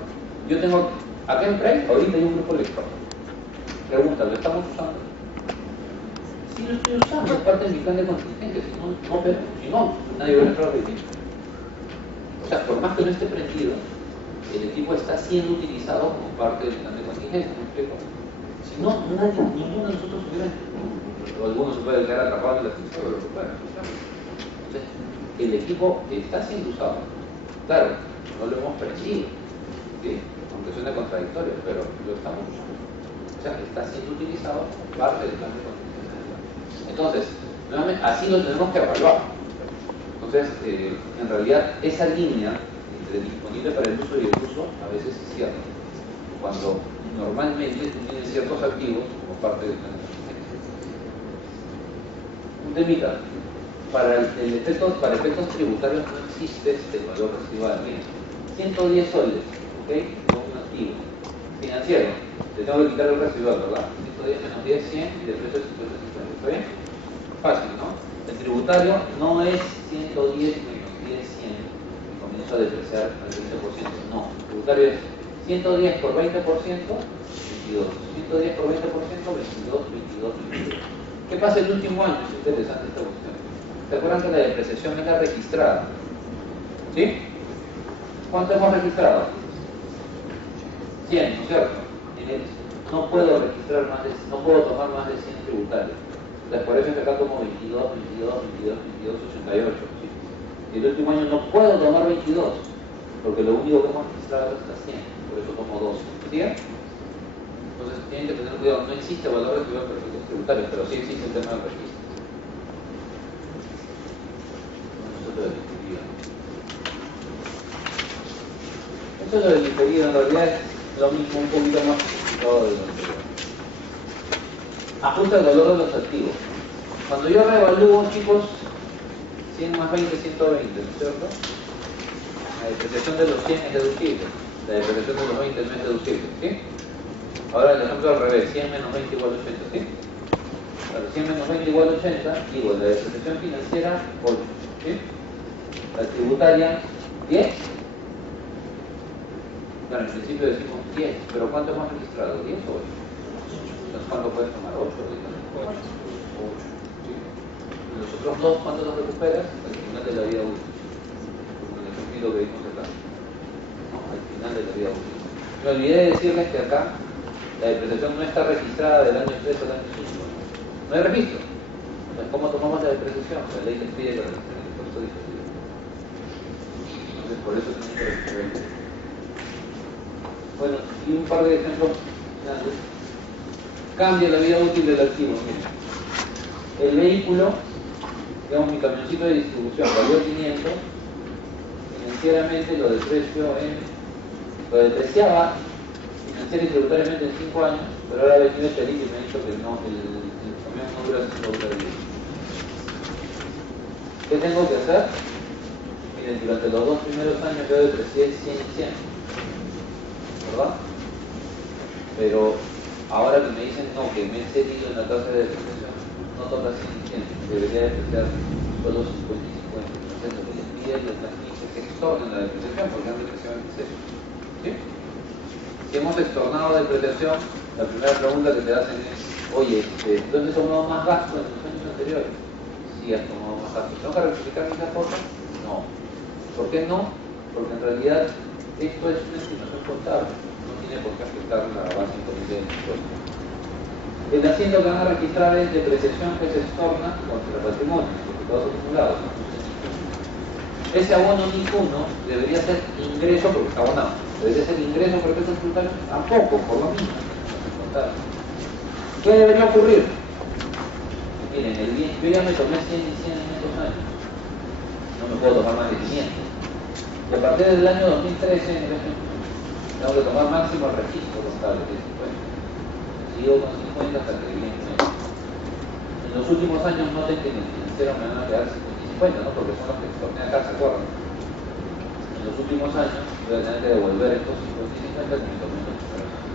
Yo tengo, acá en Prey, ahorita hay un grupo electrónico. Pregunta, ¿lo estamos usando? Sí, lo estoy usando, es parte de mi plan de contingencia, si no, nadie va a entrar a vivir. O sea, por más que no esté prendido, el equipo está siendo utilizado como parte del plan de contingencia, ¿me explico? Si no, ninguno de nosotros hubiera, o algunos se puede quedar atrapado en la ascensor, o lo que fuera. Entonces, el equipo está siendo usado. Claro, no lo hemos prendido, ¿sí? Aunque suene contradictorio, pero lo estamos usando. O sea, está siendo utilizado como parte del plan de contingencia. Entonces, nuevamente, así lo tenemos que evaluar. Entonces, en realidad, esa línea entre disponible para el uso y el uso a veces es cierta, cuando normalmente tienen ciertos activos como parte del plan de contingencia. Un temita, para efectos tributarios no existe este valor residual. Miren, 110 soles, ¿ok? Con un activo financiero, le tengo que quitar el residual, ¿verdad? 110 menos 10, 100 y de precio 50, ¿está bien? Fácil, ¿no? El tributario no es 110 menos 10, 100 y comienzo a depreciar al 20%. No, el tributario es 110 por 20%, 22. 110 por 20%, 22. ¿Qué pasa el último año? Es interesante esta cuestión. ¿Se acuerdan que la depreciación es la registrada? ¿Sí? ¿Cuánto hemos registrado? 100, ¿no es cierto? No puedo tomar más de 100 tributarios. Entonces, por eso es que acá tomo 22, 88. ¿Sí? Y el último año no puedo tomar 22, porque lo único que hemos registrado es hasta 100, por eso tomo 12. ¿Sí? Entonces tienen que tener cuidado, no existe valor residual para efectos tributarios, pero sí existe el tema del registro. Esto es lo del diferido, en realidad es lo mismo, un poquito más complicado de lo anterior. Ajusta el valor de los activos. Cuando yo reevalúo, chicos, 100 más 20, 120, ¿no es cierto? La depreciación de los 100 es deducible, la depreciación de los 20 no es deducible, ¿sí? Ahora el ejemplo al revés, 100 menos 20 igual a 80, ¿sí? Claro, 100 menos 20 igual a 80, igual la depreciación financiera, 8, ¿sí? La tributaria, 10. Claro, en principio decimos 10, pero ¿cuánto hemos registrado? ¿10 o 8? Entonces, ¿cuánto puedes tomar? 8, ¿sí? Los otros dos, ¿cuánto los recuperas? Al final de la vida útil. Como en el ejemplo que vimos acá. No, al final de la vida útil. Me olvidé de decirles que acá la depreciación no está registrada del año 3 al año 5. No hay registro. Entonces, ¿cómo tomamos la depreciación? La ley les pide que la registren en el impuesto diferido. Entonces, por eso tenemos que registrar. Bueno, y un par de ejemplos finales. Cambia la vida útil del activo. Miren. El vehículo, digamos, mi camioncito de distribución valió 500, financieramente lo depreciaba financiera y tributariamente en 5 años, pero ahora ha venido el perito y me ha dicho que no, el camión no dura 5 días. ¿Qué tengo que hacer? Miren, durante los 2 primeros años yo deprecié 100 y 100, ¿verdad? Pero ahora que me dicen no, que me he cedido en la tasa de depreciación, no toca 100 y 100, debería depreciar solo 50 y 50. Entonces lo que les pide es que extornen la depreciación porque han depreciado en exceso. ¿Sí? Si hemos extornado depreciación, la primera pregunta que te hacen es, oye, ¿dónde has tomado más gasto en los años anteriores? Sí, has tomado más gasto. ¿Tengo que rectificar esa cosa? No. ¿Por qué no? Porque en realidad esto es una estimación contable, no tiene por qué afectar la base imponible del impuesto. El asiento que van a registrar es depreciación que se extorna contra el patrimonio, porque todos son acumulados. Ese abono NIC 1 debería ser ingreso porque está abonado. Debería ser ingreso por efectos tributarios, tampoco, por lo mismo. ¿Qué debería ocurrir? Miren, yo ya me tomé 100 y 100 en estos años. No me puedo tomar más de 500. Y a partir del año 2013, tengo que tomar máximo el registro contable de 50. Sigo con 50 hasta que viene el mes. En los últimos años noten que en el financiero me van a quedar 50 y 50, ¿no? Porque son los que tornean acá, ¿se acuerdan? En los últimos años voy a tener que devolver estos 50 y 50 que me tomé en los primeros años.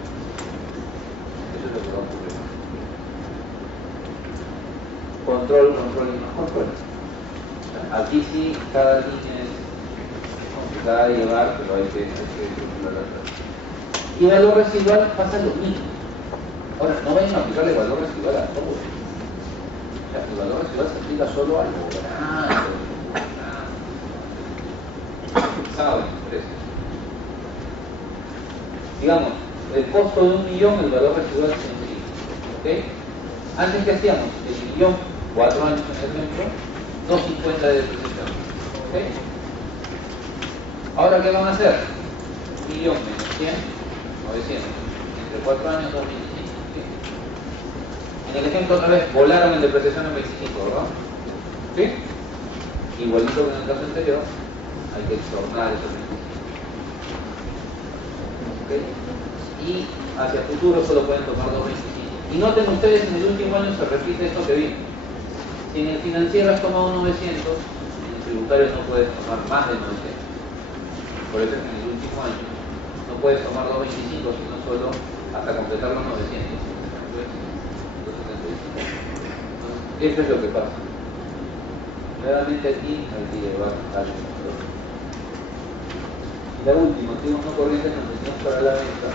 Eso es lo que va a ocurrir. Control y más control. Aquí sí, cada línea es complicada de llevar, pero hay que controlarla. Y valor residual pasa lo mismo. Ahora, no vayan a aplicarle valor residual a todo. O sea, el valor residual se aplica solo a lo grande. Digamos, el costo de 1 millón, el valor residual es 105. ¿Ok? Antes, ¿qué hacíamos? El millón, 4 años en el ejemplo, 250 de depreciación. ¿Ok? Ahora, ¿qué van a hacer? 1 millón menos 100, 900. Entre 4 años, 225. ¿Sí? En el ejemplo, otra vez, volaron en depreciación en 25, ¿verdad? ¿Sí? Igualito que en el caso anterior, hay que exornar esos 25. ¿Ok? Y hacia futuro solo pueden tomar 225. Y noten ustedes, en el último año se repite esto que vimos. Si en el financiero has tomado 900, en el tributario no puedes tomar más de 900. Por eso es que en el último año no puedes tomar 225, sino solo hasta completar los 900. Entonces, eso es lo que pasa. Realmente aquí hay que llevar algo. Y la última, activos no corrientes nos metimos para la venta.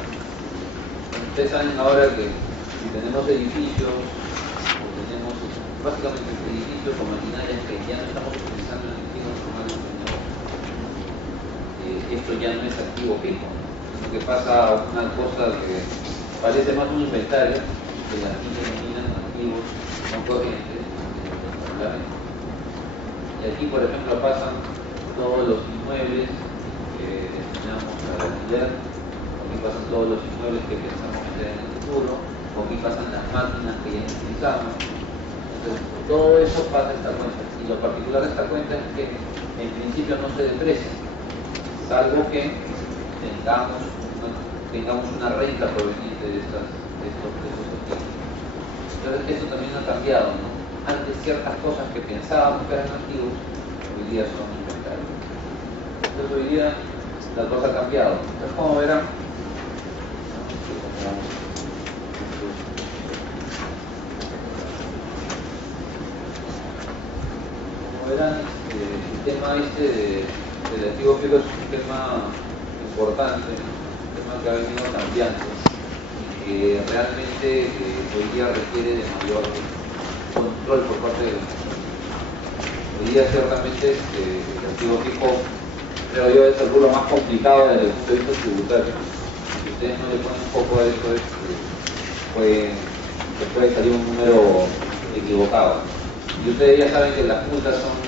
Ustedes saben ahora que si tenemos edificios, o tenemos básicamente edificios o maquinarias que ya no estamos utilizando en el activo normal de negocio, esto ya no es activo fijo, sino que pasa una cosa que parece más un inventario que las que denominan activos no corrientes. Y aquí, por ejemplo, pasan todos los inmuebles que destinamos a alquiler, aquí pasan todos los inmuebles que pensamos meter en el futuro, o aquí pasan las máquinas que ya no utilizamos. Entonces, todo eso pasa a esta cuenta. Y lo particular de esta cuenta es que en principio no se deprecia, salvo que tengamos una renta proveniente de estos activos. Entonces, esto también ha cambiado, ¿no? Antes ciertas cosas que pensábamos que eran activos, hoy día son inventarios. Entonces hoy día la cosa ha cambiado. Entonces, como verán, el tema del activo fijo es un tema importante, un tema que ha venido cambiando y que realmente hoy día requiere de mayor control por parte de los consumidores. Hoy día ciertamente el activo fijo, creo yo, es el rubro más complicado desde el punto de vista tributario. Si ustedes no le ponen un poco a esto, puede salir un número equivocado. Y ustedes ya saben que las multas son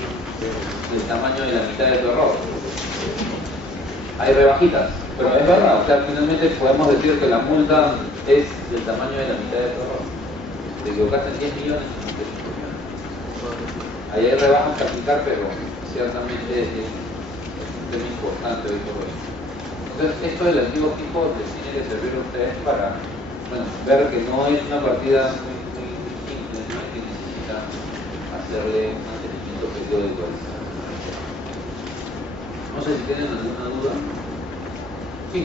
del tamaño de la mitad de tu error. Hay rebajitas, pero es verdad, o sea, finalmente podemos decir que la multa es del tamaño de la mitad de tu error. Te equivocaste en 10 millones, en 5 millones. Ahí hay rebajas que aplicar, pero ciertamente es un tema importante hoy por hoy. Entonces, esto del activo fijo les tiene que servir a ustedes para ver que no es una partida muy simple, ¿no? Que necesita hacerle un mantenimiento periódico. No sé si tienen alguna duda. Sí.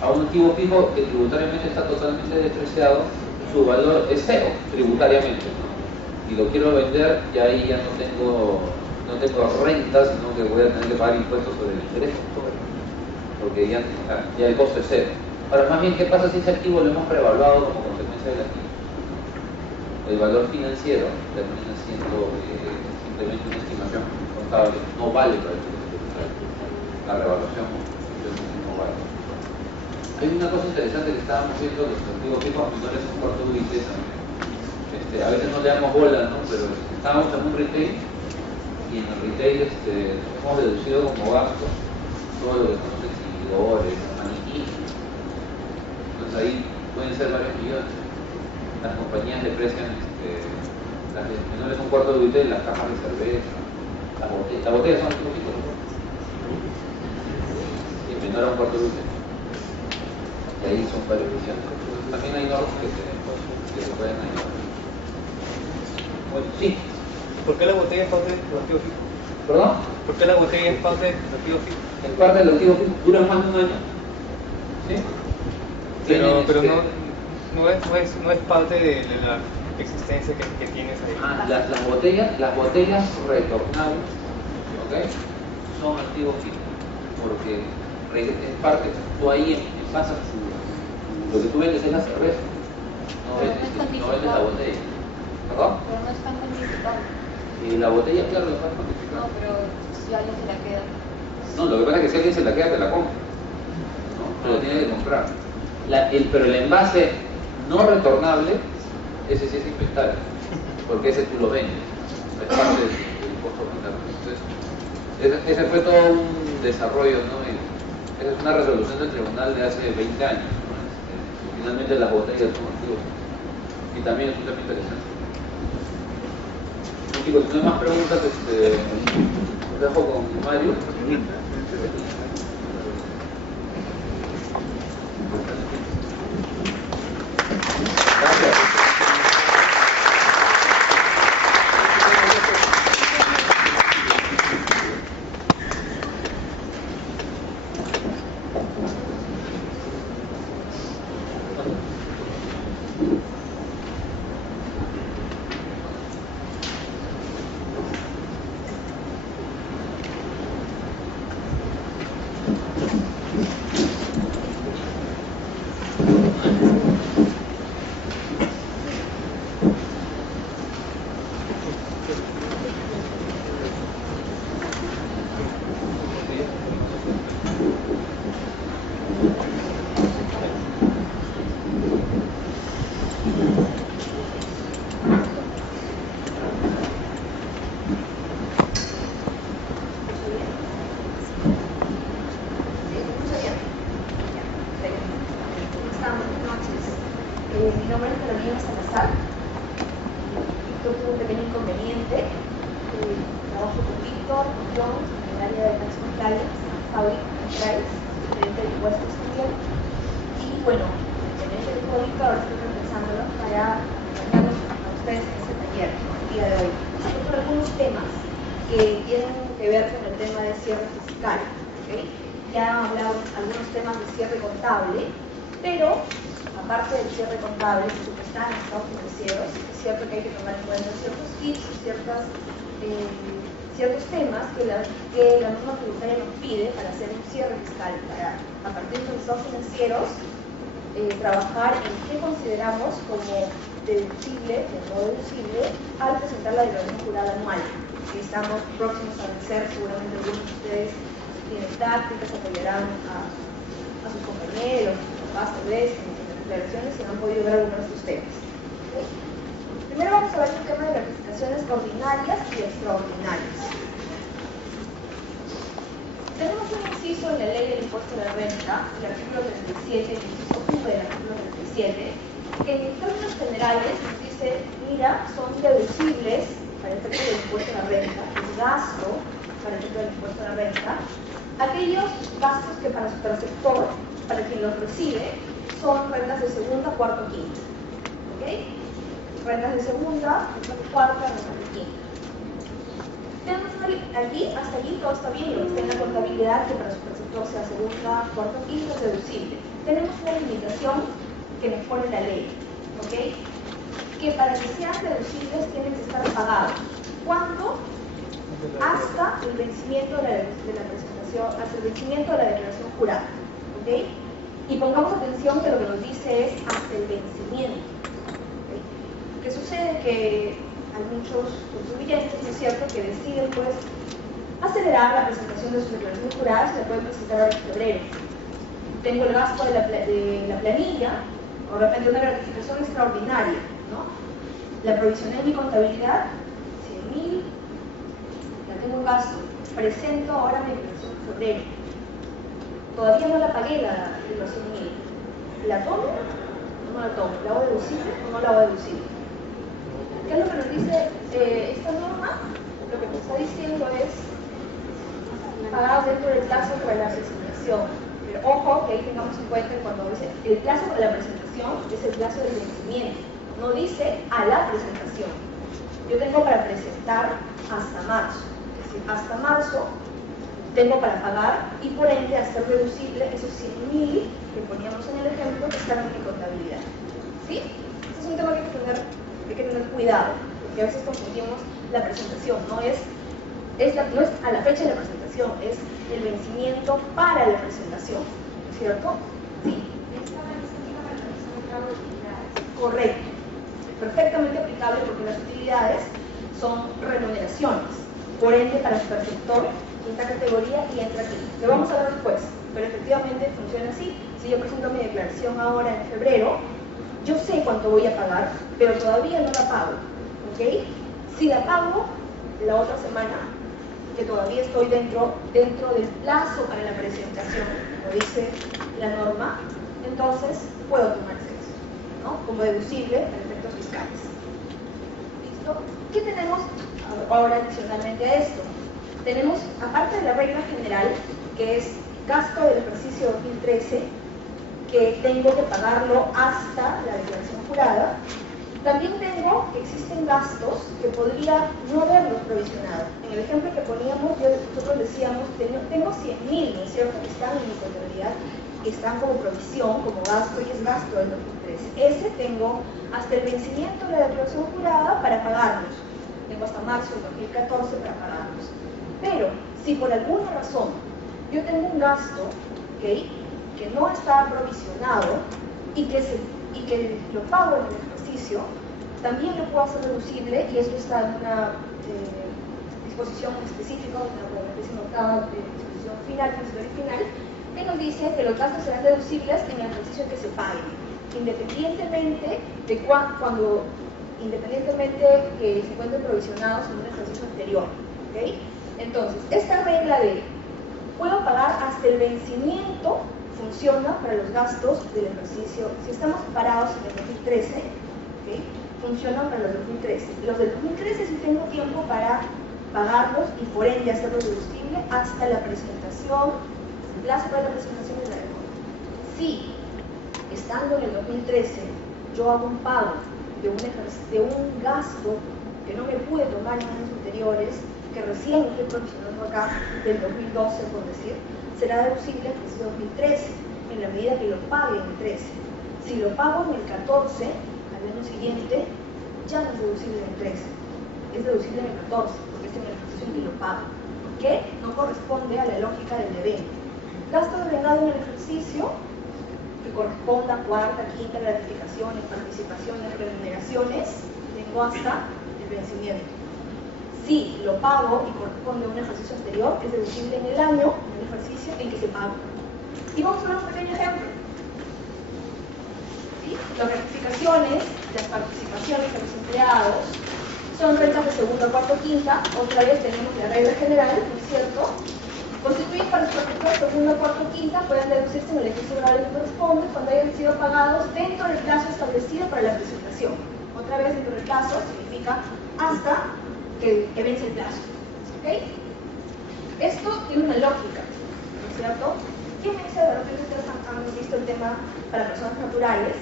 A un activo fijo que tributariamente está totalmente despreciado, su valor es cero tributariamente, ¿no? Y lo quiero vender y ahí ya no tengo renta, sino que voy a tener que pagar impuestos sobre el interés, porque ya el costo es cero. Ahora, más bien, ¿qué pasa si ese activo lo hemos revaluado como consecuencia del activo? El valor financiero termina siendo simplemente una estimación contable, no vale para el tributario. La revaluación no vale. Hay una cosa interesante que estábamos viendo, los activos fijos menores en cuarto de UIT también. A veces no le damos bola, ¿no? Pero estábamos en un retail y en el retail hemos deducido como gasto todo lo que son los exhibidores, maniquíes. Entonces ahí pueden ser varios millones. Las compañías deprecian las de menores un cuarto de UIT, las cajas de cerveza, las botellas son activos fijos, ¿no? Y menor a un cuarto de UIT. Y ahí son varios millones. También hay normas que se pueden ayudar. Bueno, sí. ¿Por qué la botella es parte del activo fijo? ¿Perdón? ¿Por qué la botella es parte del activo fijo? Es parte del activo fijo, dura más de un año. ¿Sí? Pero no es parte de la existencia que tienes ahí. Las botellas retornables, ¿ok? Son activos fijos. Porque es parte, tú ahí pasas lo que tú vendes es la cerveza. No vendes la botella. ¿Verdad? Pero no están cuantificando. Y la botella, claro, la puedes cuantificar. No, pero si alguien se la queda. No, lo que pasa es que si alguien se la queda, te la compra. ¿No? Te la tiene que comprar. Pero el envase no retornable, ese sí es inventario. Porque ese tú lo vendes. Es parte del costo venderlo. Entonces, ese fue todo un desarrollo, ¿no? Esa es una resolución del tribunal de hace 20 años. ¿No? Finalmente las botellas son activos. Y también es un tema interesante. Chicos, si no hay más preguntas, os dejo con Mario. Gracias. Mi nombre es Carolina Salazar. Yo tuve un pequeño inconveniente. Trabajo con Víctor, con John, en el área de Tax Compliance, Fabric and Price, gerente de impuestos también. Y bueno, en este grupo de Víctor ahora estoy reemplazándolo para acompañarlos a ustedes en este taller el día de hoy. Son algunos temas que tienen que ver con el tema de cierre fiscal. ¿Okay? Ya han hablado algunos temas de cierre contable, pero aparte del cierre contable, que está en estados financieros, es cierto que hay que tomar en cuenta ciertos tips y ciertos temas que la norma tributaria nos pide para hacer un cierre fiscal, para, a partir de los estados financieros, trabajar en qué consideramos como deducible o no deducible al presentar la declaración jurada anual, que estamos próximos a vencer. Seguramente algunos de ustedes tienen tácticas, apoyarán a sus compañeros, a sus papás, tal vez, declaraciones y no han podido ver algunos de estos temas. ¿Okay? Primero vamos a ver el tema de gratificaciones ordinarias y extraordinarias. Tenemos un inciso en la ley del impuesto de la renta, el artículo 37, el inciso V del artículo 37, que en términos generales nos dice, mira, son deducibles para el efecto del impuesto de la renta, el gasto para el efecto del impuesto de la renta, aquellos gastos que para su perceptor, para quien los recibe, son rentas de segunda, cuarta o quinta. ¿Okay? Rentas de segunda, cuarta, rentas de quinta. Tenemos aquí, hasta allí todo está bien, lo que está en la contabilidad, que para su perceptor sea segunda, cuarta o quinta es deducible. Tenemos una limitación que nos pone la ley, ¿okay? Que para que sean deducibles tienen que estar pagados. ¿Cuándo? Hasta el vencimiento de la presentación, hasta el vencimiento de la declaración jurada. ¿Okay? Y pongamos atención que lo que nos dice es hasta el vencimiento. ¿Okay? ¿Qué sucede? Que hay muchos contribuyentes, ¿no es cierto?, que deciden pues acelerar la presentación de sus declaraciones juradas y la pueden presentar ahora en febrero. Tengo el gasto de la planilla, o de repente una gratificación extraordinaria, ¿no? La provisioné en mi contabilidad, 100.000, ya tengo un gasto, presento ahora mi declaración en febrero. Todavía no la pagué la declaración 1.000. ¿La tomo o no la tomo? ¿La hago deducible o no la hago deducible? ¿Qué es lo que nos dice esta norma? Lo que nos está diciendo es pagar dentro del plazo para la presentación. Pero ojo que ahí tengamos en cuenta que cuando dice el plazo para la presentación es el plazo del vencimiento, no dice a la presentación. Yo tengo para presentar hasta marzo, es decir, hasta marzo tengo para pagar y por ende hacer deducible esos 100.000 que poníamos en el ejemplo que están en mi contabilidad. ¿Sí? Este es un tema que hay que tener cuidado, porque a veces confundimos la presentación, no es a la fecha de la presentación, es el vencimiento para la presentación, ¿cierto? Sí. Correcto. perfectamente aplicable porque las utilidades son remuneraciones. Por ende, para el perceptor, quinta categoría y entra aquí. Lo vamos a ver después, pero efectivamente funciona así. Si yo presento mi declaración ahora en febrero, yo sé cuánto voy a pagar, pero todavía no la pago, ¿ok? Si la pago la otra semana, que todavía estoy dentro del plazo para la presentación, como dice la norma, entonces puedo tomarse eso, ¿no? Como deducible para efectos fiscales. ¿Listo? ¿Qué tenemos ahora adicionalmente a esto? Tenemos, aparte de la regla general, que es gasto del ejercicio 2013, que tengo que pagarlo hasta la declaración jurada, también tengo que existen gastos que podría no haberlos provisionado. En el ejemplo que poníamos, nosotros decíamos, tengo 100.000, ¿no es cierto?, que están en mi contabilidad, que están como provisión, como gasto, y es gasto del 2013. Ese tengo hasta el vencimiento de la declaración jurada para pagarlos. Tengo hasta marzo del 2014 para pagarlos. Pero, si por alguna razón yo tengo un gasto, ¿okay?, que no está provisionado y que lo pago en el ejercicio, también lo puedo hacer deducible, y esto está en una disposición específica, en la 48ª disposición final, transitoria final, que nos dice que los gastos serán deducibles en el ejercicio en que se paguen, independientemente de independientemente que se encuentren provisionados en un ejercicio anterior. ¿Okay? Entonces, esta regla de puedo pagar hasta el vencimiento funciona para los gastos del ejercicio. Si estamos parados en el 2013, ¿okay?, funcionan para los 2013. Los del 2013 sí tengo tiempo para pagarlos y por ende hacerlos deducibles hasta la presentación, el plazo para la presentación de la reforma. Si, estando en el 2013, yo hago un pago de un gasto que no me pude tomar en años anteriores, que recién estoy provisionando acá, del 2012, por decir, será deducible el ejercicio 2013, en la medida que lo pague en el 13. Si lo pago en el 14, al año siguiente, ya no es deducible en el 13, es deducible en el 14, porque es en el ejercicio en que lo pago, que no corresponde a la lógica del devengado. Gasto devengado en el ejercicio, que corresponda a cuarta, quinta, gratificaciones, participaciones, remuneraciones, tengo hasta el vencimiento. Si lo pago y corresponde a un ejercicio anterior, es deducible en el año, en el ejercicio en que se paga. Y vamos a ver un pequeño ejemplo. ¿Sí? Las gratificaciones, las participaciones a los empleados, son rentas de segunda, cuarta, quinta. Otra vez tenemos la regla general, ¿no es cierto? Constituyen para los perceptores segunda, cuarta o quinta, pueden deducirse en el ejercicio horario que corresponde cuando hayan sido pagados dentro del plazo establecido para la presentación. Otra vez, dentro del plazo significa hasta que vence el plazo. ¿Okay? Esto tiene una lógica, ¿no es cierto? ¿Qué me dice? De repente ustedes han visto el tema para personas naturales.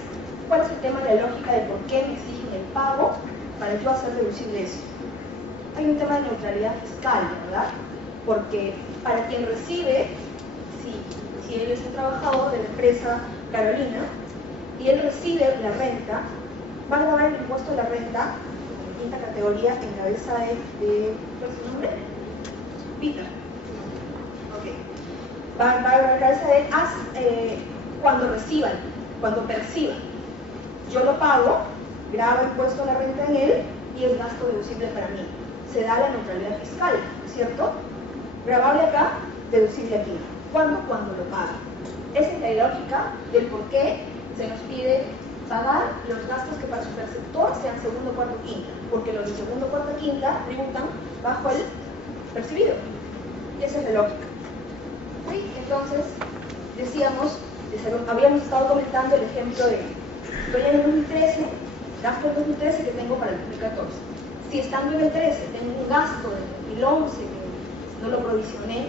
¿Cuál es el tema de la lógica de por qué me exigen el pago para yo hacer deducible eso? Hay un tema de neutralidad fiscal, ¿verdad? Porque para quien recibe, si él es un trabajador de la empresa Carolina y él recibe la renta, va a grabar el impuesto de la renta, quinta categoría, en cabeza de ¿cuál es su nombre? Peter. Ok. Va a grabar en cabeza de él cuando perciban. Yo lo pago, grabo impuesto a la renta en él y es gasto deducible para mí. Se da la neutralidad fiscal, ¿no es cierto? Grabable acá, deducible aquí. ¿Cuándo? Cuando lo paga. Esa es la lógica del por qué se nos pide pagar los gastos que para su perceptor sean segundo, cuarto, quinta, porque los de segundo, cuarto, quinta tributan bajo el percibido. Esa es la lógica. ¿Sí? Entonces, decíamos, habíamos estado comentando el ejemplo de estoy en el 2013, gasto del 2013 que tengo para el 2014. Si estando en el 13 tengo un gasto del 2011 que no lo provisioné,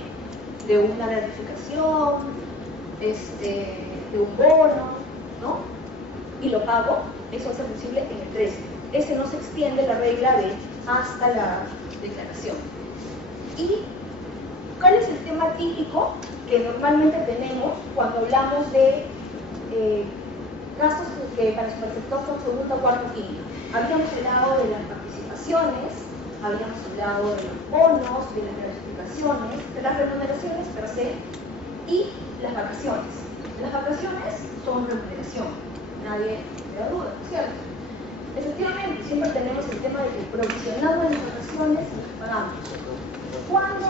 de una gratificación, de un bono, ¿no? Y lo pago, eso es deducible en el 13. Ese no se extiende la regla de hasta la declaración. ¿Y cuál es el tema típico que normalmente tenemos cuando hablamos de gastos que para su perceptor son segunda, cuarta, quinta? Habíamos hablado de las participaciones, habíamos hablado de los bonos, de las gratificaciones, de las remuneraciones per se y las vacaciones. Las vacaciones son remuneración, nadie me da duda, ¿cierto? Efectivamente, siempre tenemos el tema de que provisionamos las vacaciones y las pagamos. ¿Cuándo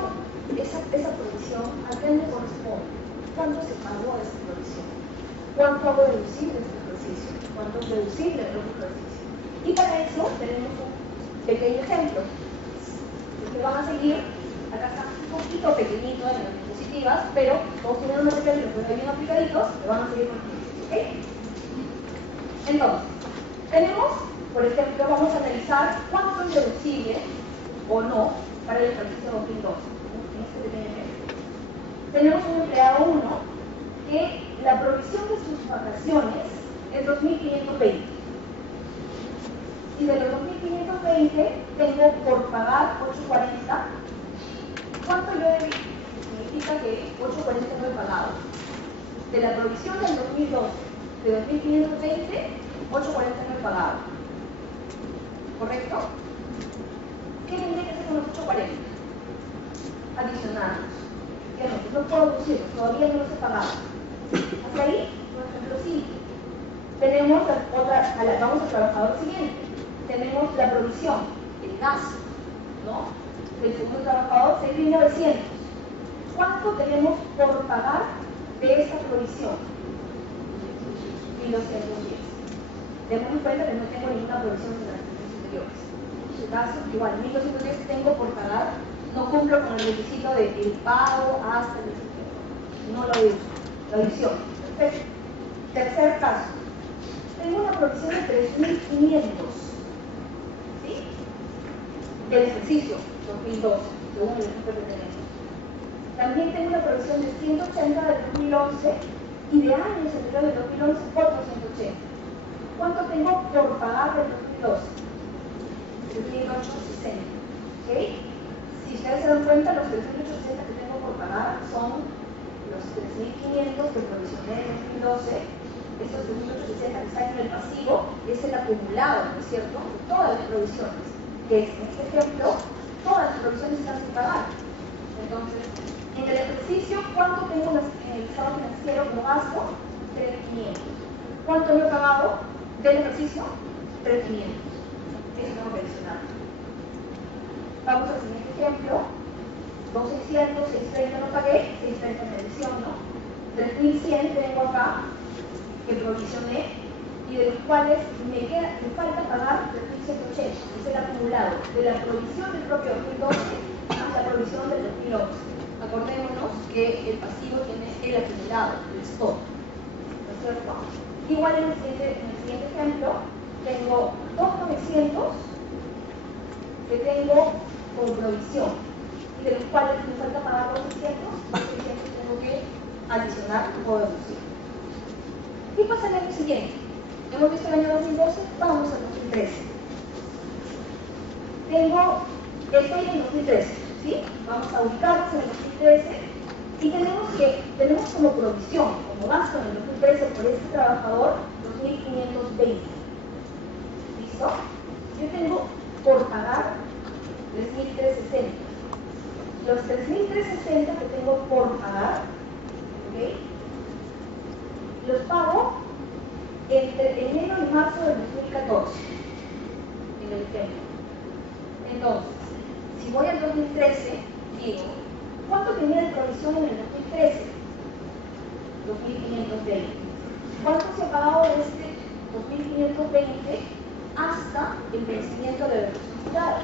esa provisión a quién le corresponde? ¿Cuánto se pagó esa provisión? ¿Cuánto hago deducible este ejercicio? ¿Cuánto es deducible el propio ejercicio? Y para eso tenemos un pequeño ejemplo. Los que van a seguir, acá está un poquito pequeñito en las diapositivas, pero todos tienen unos ejemplos que bien aplicaditos, que van a seguir con nosotros. ¿Ok? Entonces, tenemos, por ejemplo, vamos a analizar cuánto es deducible o no para el ejercicio 2012. En este pequeño ejemplo. Tenemos un empleado 1 que la provisión de sus vacaciones es 2.520. Y de los 2.520 tengo por pagar 840. ¿Cuánto yo he visto? Significa que 840 no he pagado. De la provisión del 2012, de 2.520, 840 no he pagado. ¿Correcto? ¿Qué tendría que hacer con los 840? Adicionarlos. No puedo decirlos, todavía no los he pagado. Hasta ahí, por ejemplo, sí. Tenemos otra, vamos al trabajador siguiente. Tenemos la provisión, el gasto, ¿no? Del segundo trabajador, 6.900. ¿Cuánto tenemos por pagar de esta provisión? 1.210. Demos cuenta que no tengo ninguna provisión en las funciones superiores. En su caso, igual, 1.210 tengo por pagar, no cumplo con el requisito de el pago hasta el desempleo. No lo he hecho. La adición. Perfecto. Tercer caso. Tengo una provisión de 3.500. ¿Sí? Del ejercicio 2012, según el ejemplo que tenemos. También tengo una provisión de 180 del 2011 y de años anteriores del 2011 otros 180. ¿Cuánto tengo por pagar del 2012? 3.860. ¿Ok? Si ustedes se dan cuenta, los 3.860 que tengo por pagar son los 3.500 que provisioné en 2012. Estos 3.860 que están en el pasivo es el acumulado, ¿no es cierto?, de todas las provisiones. Que es, en este ejemplo, todas las provisiones están sin pagar. Entonces, en el ejercicio, ¿cuánto tengo en el estado financiero como gasto? 3.500. ¿Cuánto me he pagado del ejercicio? 3.500. Eso tengo que adicionar. Vamos al siguiente ejemplo. 2.600, 6.30 no pagué, 6.30 en edición, ¿no? 3.100 tengo acá que provisioné y de los cuales me falta pagar 3.180, es el acumulado de la provisión del propio 2012 a la provisión del 2011. Acordémonos que el pasivo tiene el acumulado, el stock, ¿no es cierto? Igual en el siguiente ejemplo tengo 2.900 que tengo por provisión y de los cuales me falta pagar 2.600 tengo que adicionar o deducir. ¿Qué pasa el año siguiente? Hemos visto el año 2012, vamos al 2013. Estoy en 2013, ¿sí? Vamos a ubicarnos en el 2013 y tenemos como provisión, como gasto en el 2013 por este trabajador, 2.520. ¿Listo? Yo tengo por pagar 3.360. Los 3.360 que tengo por pagar, ¿ok?, los pago entre enero y marzo del 2014, en el ejemplo. Entonces, si voy al 2013, digo, ¿cuánto tenía de provisión en el 2013? 2.520. ¿Cuánto se ha pagado de este 2.520 hasta el vencimiento de la resucitada?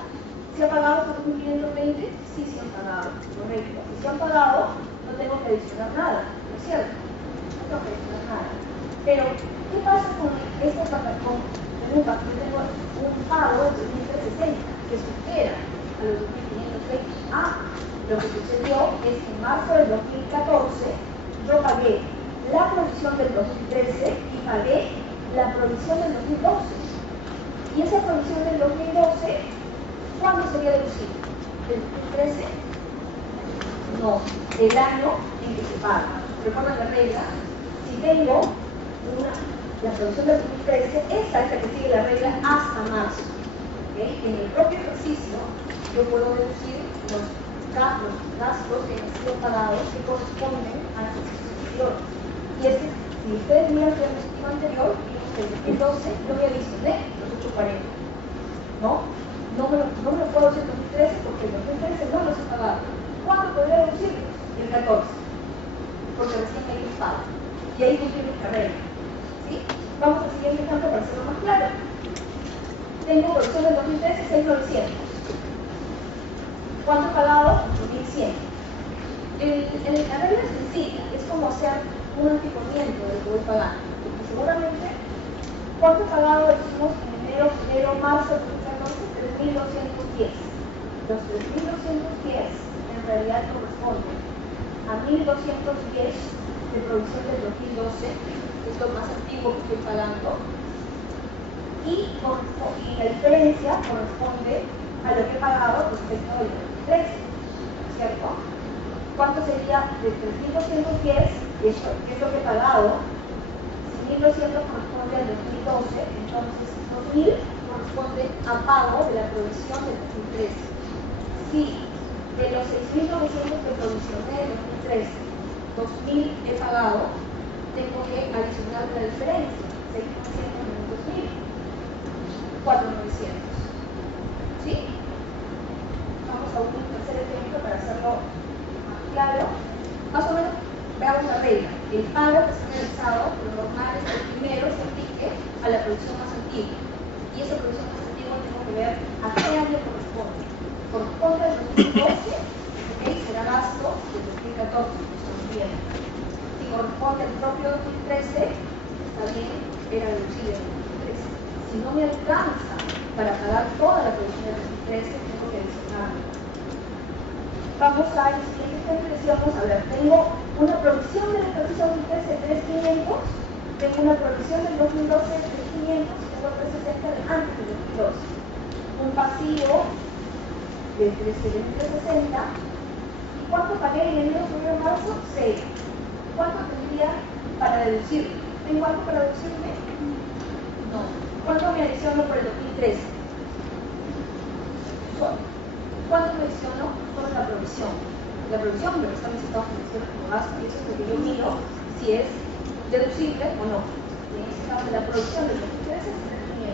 ¿Se ha pagado 2.520? Sí, se han pagado, correcto. Si se han pagado, no tengo que adicionar nada, ¿no es cierto? No tengo que adicionar nada. Pero, ¿qué pasa con estas vacaciones? Yo tengo un pago de 2.360 que supera a los 2.520. Lo que sucedió es que en marzo del 2014 yo pagué la provisión del 2013 y pagué la provisión del 2012. Y esa provisión del 2012, ¿cuándo sería deducible? ¿Del 2013? No, el año en que se paga. ¿Recuerdan la regla? Si tengo la provisión del 2013, esa es la que sigue la regla hasta marzo. ¿Okay? En el propio ejercicio, yo puedo deducir los gastos que han sido pagados que corresponden al ejercicio anterior. Y ese Si ustedes miran el diapositiva anterior, vimos que en 2012 yo me adicioné los 840. No me lo puedo hacer en 2013 porque en 2013 no los he pagado. ¿Cuándo podría deducirlos? El 14. Porque recién hay un pago. Y ahí cumplí mi carrera. ¿Sí? Vamos al siguiente ejemplo para hacerlo más claro. Tengo producción del 2013, 6.900. ¿Cuánto he pagado? 8.100. La regla es sencilla, es como hacer un antepomiento de lo que voy pagando. Porque seguramente, ¿cuánto he pagado? Decimos en enero, marzo de 2014, 3.210. Los 3.210 en realidad corresponden a 1.210 de provisión del 2012, que es lo más antiguo que estoy pagando, y la diferencia corresponde a lo que he pagado respecto del 2013, ¿cierto? ¿Cuánto sería de 3.210? Y esto es lo que he pagado. Si 1.200 corresponde al 2012, entonces 2.000 corresponde a pago de la provisión del 2013. Si de los 6.900 que provisioné del 2013, 2.000 he pagado, tengo que adicionar la diferencia, 6.900 menos 2.000, 4.900. ¿Sí? Vamos a un tercer ejemplo para hacerlo más claro. Más o menos veamos la regla. El pago que se ha realizado, lo normal es que el primero se aplique a la producción más antigua. Y esa producción más antigua tengo que ver a qué año corresponde. Corresponde al 2012, ¿okay? Será gasto del 2014, que estamos viendo. Si corresponde al propio 2013, está bien, era deducible del 2013. Si no me alcanza para pagar toda la producción del 2013, tengo que adicionarlo. Vamos al siguiente ejemplo. Decíamos, a ver, tengo una provisión del ejercicio 2013 de 3.500, tengo una provisión del 2012 de 3.500, tengo 360 antes del 2012. Un pasivo de 360. ¿Y cuánto pagué en enero, febrero, marzo? 0. ¿Cuánto tendría para deducirme? ¿Tengo algo para deducirme? No. ¿Cuánto me adiciono por el 2013? ¿Cuánto me adiciono por la provisión? La provisión me lo está necesitando como gasto, y eso es lo que yo miro si es deducible o no. Y en este caso, la provisión del 2013 es 3.500.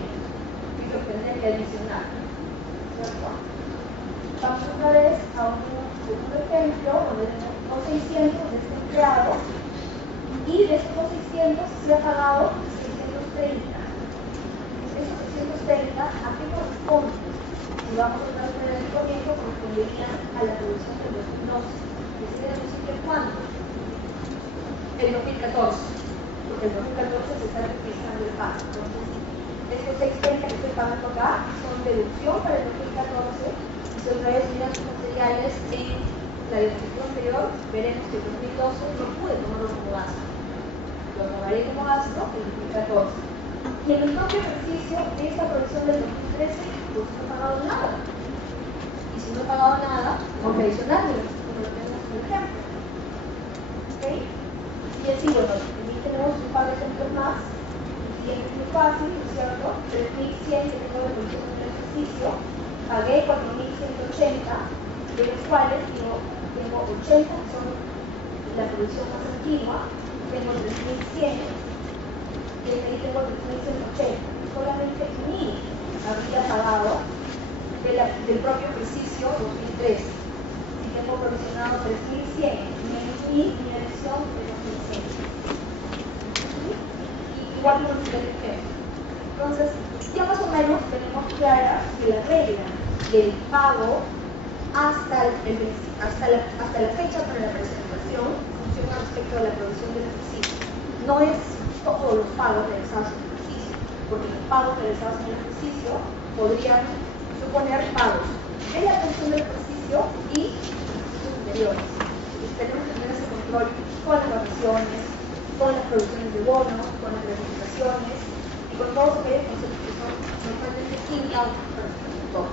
Y lo tendré que adicionar. ¿Cierto? Vamos otra vez a un segundo ejemplo donde tenemos 2.600 de este empleado y de estos 2.600 se ha pagado 630. Esos 630, ¿a qué corresponde? Si vamos a tratar de el comienzo, corresponderían a la producción del 2012. ¿Que sería deducible cuándo? El 2014. Porque el 2014 se está registrando el pago. Entonces, estos 630 que estoy pagando acá son deducción para el 2014. Y si otra vez miran sus materiales en la diapositiva anterior, veremos que el 2012 no pude tomarlo como gasto. Lo tomaré como gasto el 2014. Y en el propio ejercicio de esa provisión del 2013, pues no he pagado nada. Y si no he pagado nada, tengo que adicionarlo, como lo tenemos en el ejemplo. ¿Ok? Y así, bueno, aquí tenemos un par de ejemplos más. El siguiente es muy fácil, ¿no es cierto? 3.100 que tengo de provisión en el ejercicio, pagué 4.180, de los cuales tengo 80 que son la provisión más antigua, tengo 3.100. Y ahí tengo 3.180. Solamente 1.000 habría pagado del propio ejercicio 2013. Si tengo provisionado 3.100 menos 1.000, mi adición es 2.100. Y igual no me el ejemplo. Entonces, ya más o menos tenemos clara que la regla del pago hasta la fecha para la presentación funciona respecto a la provisión del ejercicio. No es todos los pagos realizados en el ejercicio, porque los pagos realizados en el ejercicio podrían suponer pagos de la función del ejercicio y ejercicios anteriores. Entonces tenemos que tener ese control con las vacaciones, con las producciones de bonos, con las gratificaciones y con todos aquellos conceptos que son normalmente in-out para nuestro sector.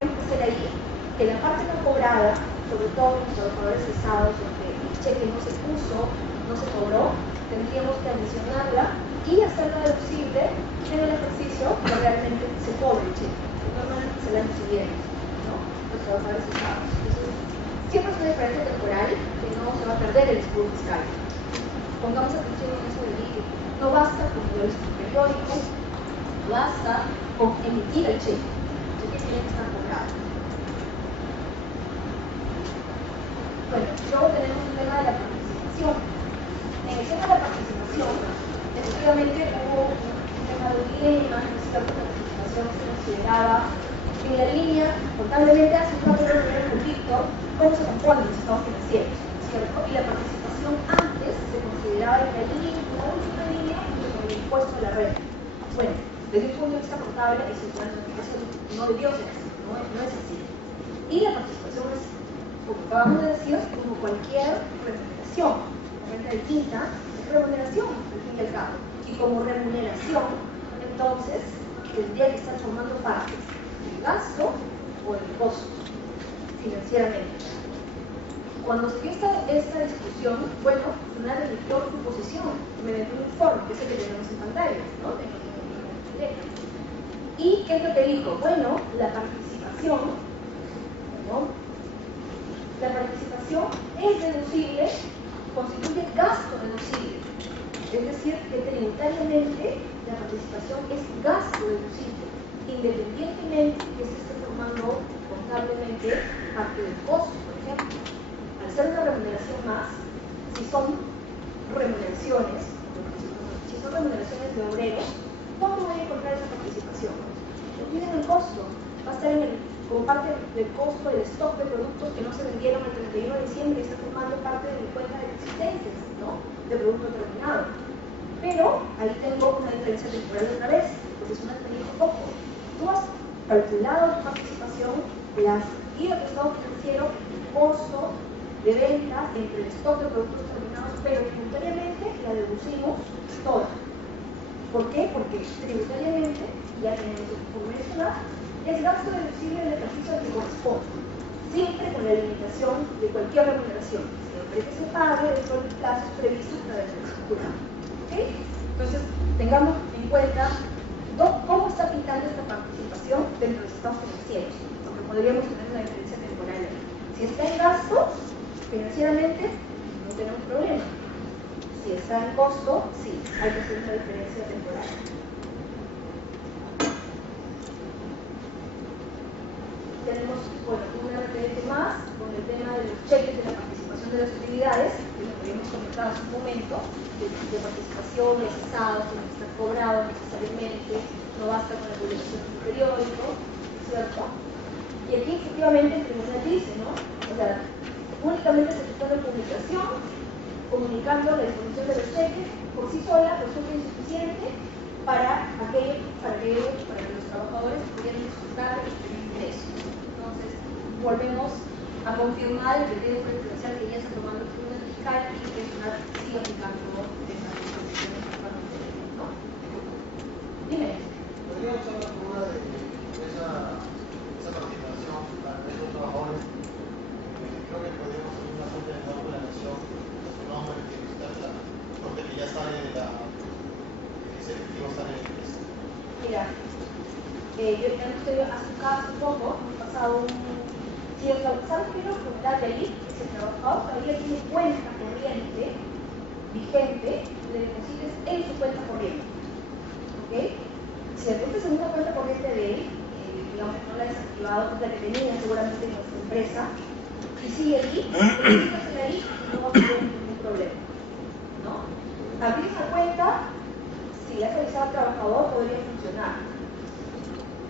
Tenemos que hacer ahí que la parte no cobrada, sobre todo los trabajadores cesados, donde el cheque no se puso, no se cobró, tendríamos que adicionarla y hacerla deducible en el ejercicio que realmente se cobre el cheque. Normalmente es el año siguiente, ¿no? Los trabajadores cesados. Entonces, siempre es una diferencia temporal que no se va a perder el escudo fiscal. pongamos atención en eso del líquido. No basta con el periódico, no basta con emitir el cheque. El cheque tiene que estar cobrado. Bueno, luego tenemos el tema de la participación. En el tema de la participación, efectivamente hubo un tema de un dilema, en esta participación se consideraba en la línea, contablemente hace un rato de primer conflicto, cómo se componen los estados financieros, ¿cierto? Y la participación antes se consideraba en la línea, en la última línea, junto con el impuesto a la renta. Bueno, desde un punto de vista contable, eso no debió ser así, no es así. Y la participación es, como acabamos de decir, como cualquier remuneración. La renta de quinta es remuneración, al fin y al cabo. Y como remuneración, entonces, tendría que estar formando parte del gasto o del costo, financieramente. Cuando se dio esta discusión, bueno, una remitió su posición mediante un informe, que es el que tenemos en pantalla, ¿no? ¿Y qué es lo que dijo? Bueno, la participación, ¿no? La participación es deducible, constituye gasto deducible. Es decir, que tributariamente la participación es gasto deducible, independientemente que se esté formando contablemente parte del costo, por ejemplo. Al ser una remuneración más, si son remuneraciones de obreros, ¿dónde voy a encontrar esa participación? No tienen el costo, va a estar como parte del costo del stock de productos que no se vendieron el 31 de diciembre y está formando parte de mi cuenta de existentes, ¿no? De producto terminado. Pero ahí tengo una diferencia temporal otra vez, porque es una experiencia poco. Tú has calculado tu participación, la has ido a tu estado financiero, costo de venta entre el stock de productos terminados, pero tributariamente la deducimos toda. ¿Por qué? Porque tributariamente, ya tenemos por mencionar, es gasto deducible del ejercicio al que corresponde, siempre con la limitación de cualquier remuneración, siempre que se pague dentro de los plazos previstos para la estructura. ¿Okay? Entonces, tengamos en cuenta cómo está pintando esta participación dentro de los estados financieros, porque podríamos tener una diferencia temporal. Si está en gasto, financieramente, no tenemos problema. Si está en costo, sí, hay que hacer una diferencia temporal. Tenemos, bueno, un referente más con el tema de los cheques de la participación de las utilidades, que lo habíamos comentado hace un momento, de participación, de cesado, que no está cobrado necesariamente, no basta con la publicación del periódico, ¿cierto? Y aquí efectivamente el tribunal dice, ¿no? O sea, únicamente se trata de publicación, comunicando la disposición de los cheques, por sí sola resulta insuficiente para que los trabajadores pudieran disfrutar de este ingreso. Entonces, volvemos a confirmar el criterio preferencial que ya está tomando el Tribunal Fiscal y que es una sigue aplicando estas disposiciones para ustedes, ¿no? Dime. ¿Podríamos hacer una figura de esa participación para esos trabajadores? Creo que podríamos hacer una copia del Banco de la Nación, su nombre, que está porque ya sale de ese efectivo sale de la empresa. Mira, yo hace poco hemos pasado un... Si el ¿sabes qué es lo fundamental de ahí? Que si el trabajador todavía tiene cuenta corriente vigente, le deposites en su cuenta corriente. ¿Ok? Si le depositas en una cuenta corriente de él, digamos que no la has desactivado, es la que tenía seguramente en nuestra empresa, y sigue allí, depositas en ahí y no va a tener ningún problema. ¿No? Abrir una cuenta, si has avisado al trabajador, podría funcionar.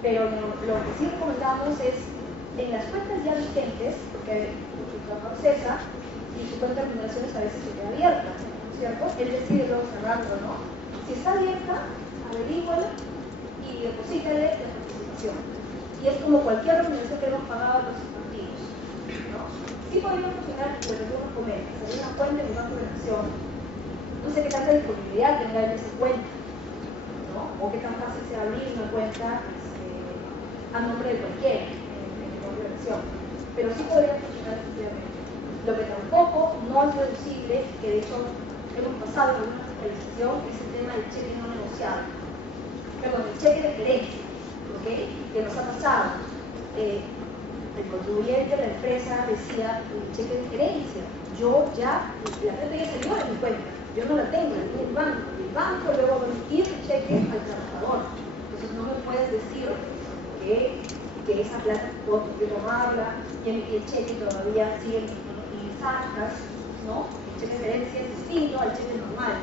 Pero lo que sí recomendamos es, en las cuentas ya vigentes, porque el trabajador cesa y su cuenta de remuneraciones a veces se queda abierta, ¿no es cierto? Él decide luego cerrarlo, ¿no? Si está abierta, averíguala y deposítale la participación. Y es como cualquier remuneración que hemos pagado a los partidos, ¿no? Sí podría funcionar, lo que tú nos comentas, abrir una cuenta en el Banco de la Nación. No sé qué tanta disponibilidad tenga en esa cuenta, ¿no? O qué tan fácil sea abrir una cuenta a nombre de cualquiera en el Banco de la Nación. Pero sí podría funcionar efectivamente. Lo que tampoco no es deducible, que de hecho hemos pasado en alguna fiscalización, es el tema del cheque no negociado. Perdón, el cheque de gerencia, ¿ok? Que nos ha pasado. El contribuyente, la empresa decía el cheque de gerencia. Yo ya, la plata ya salió de mi cuenta, yo no la tengo, la tiene el banco luego va a emitir el cheque al trabajador. Entonces no me puedes decir que esa plata puedo tomarla y emitir el cheque todavía sigue y sacas, ¿no? El cheque de herencia es distinto al cheque normal.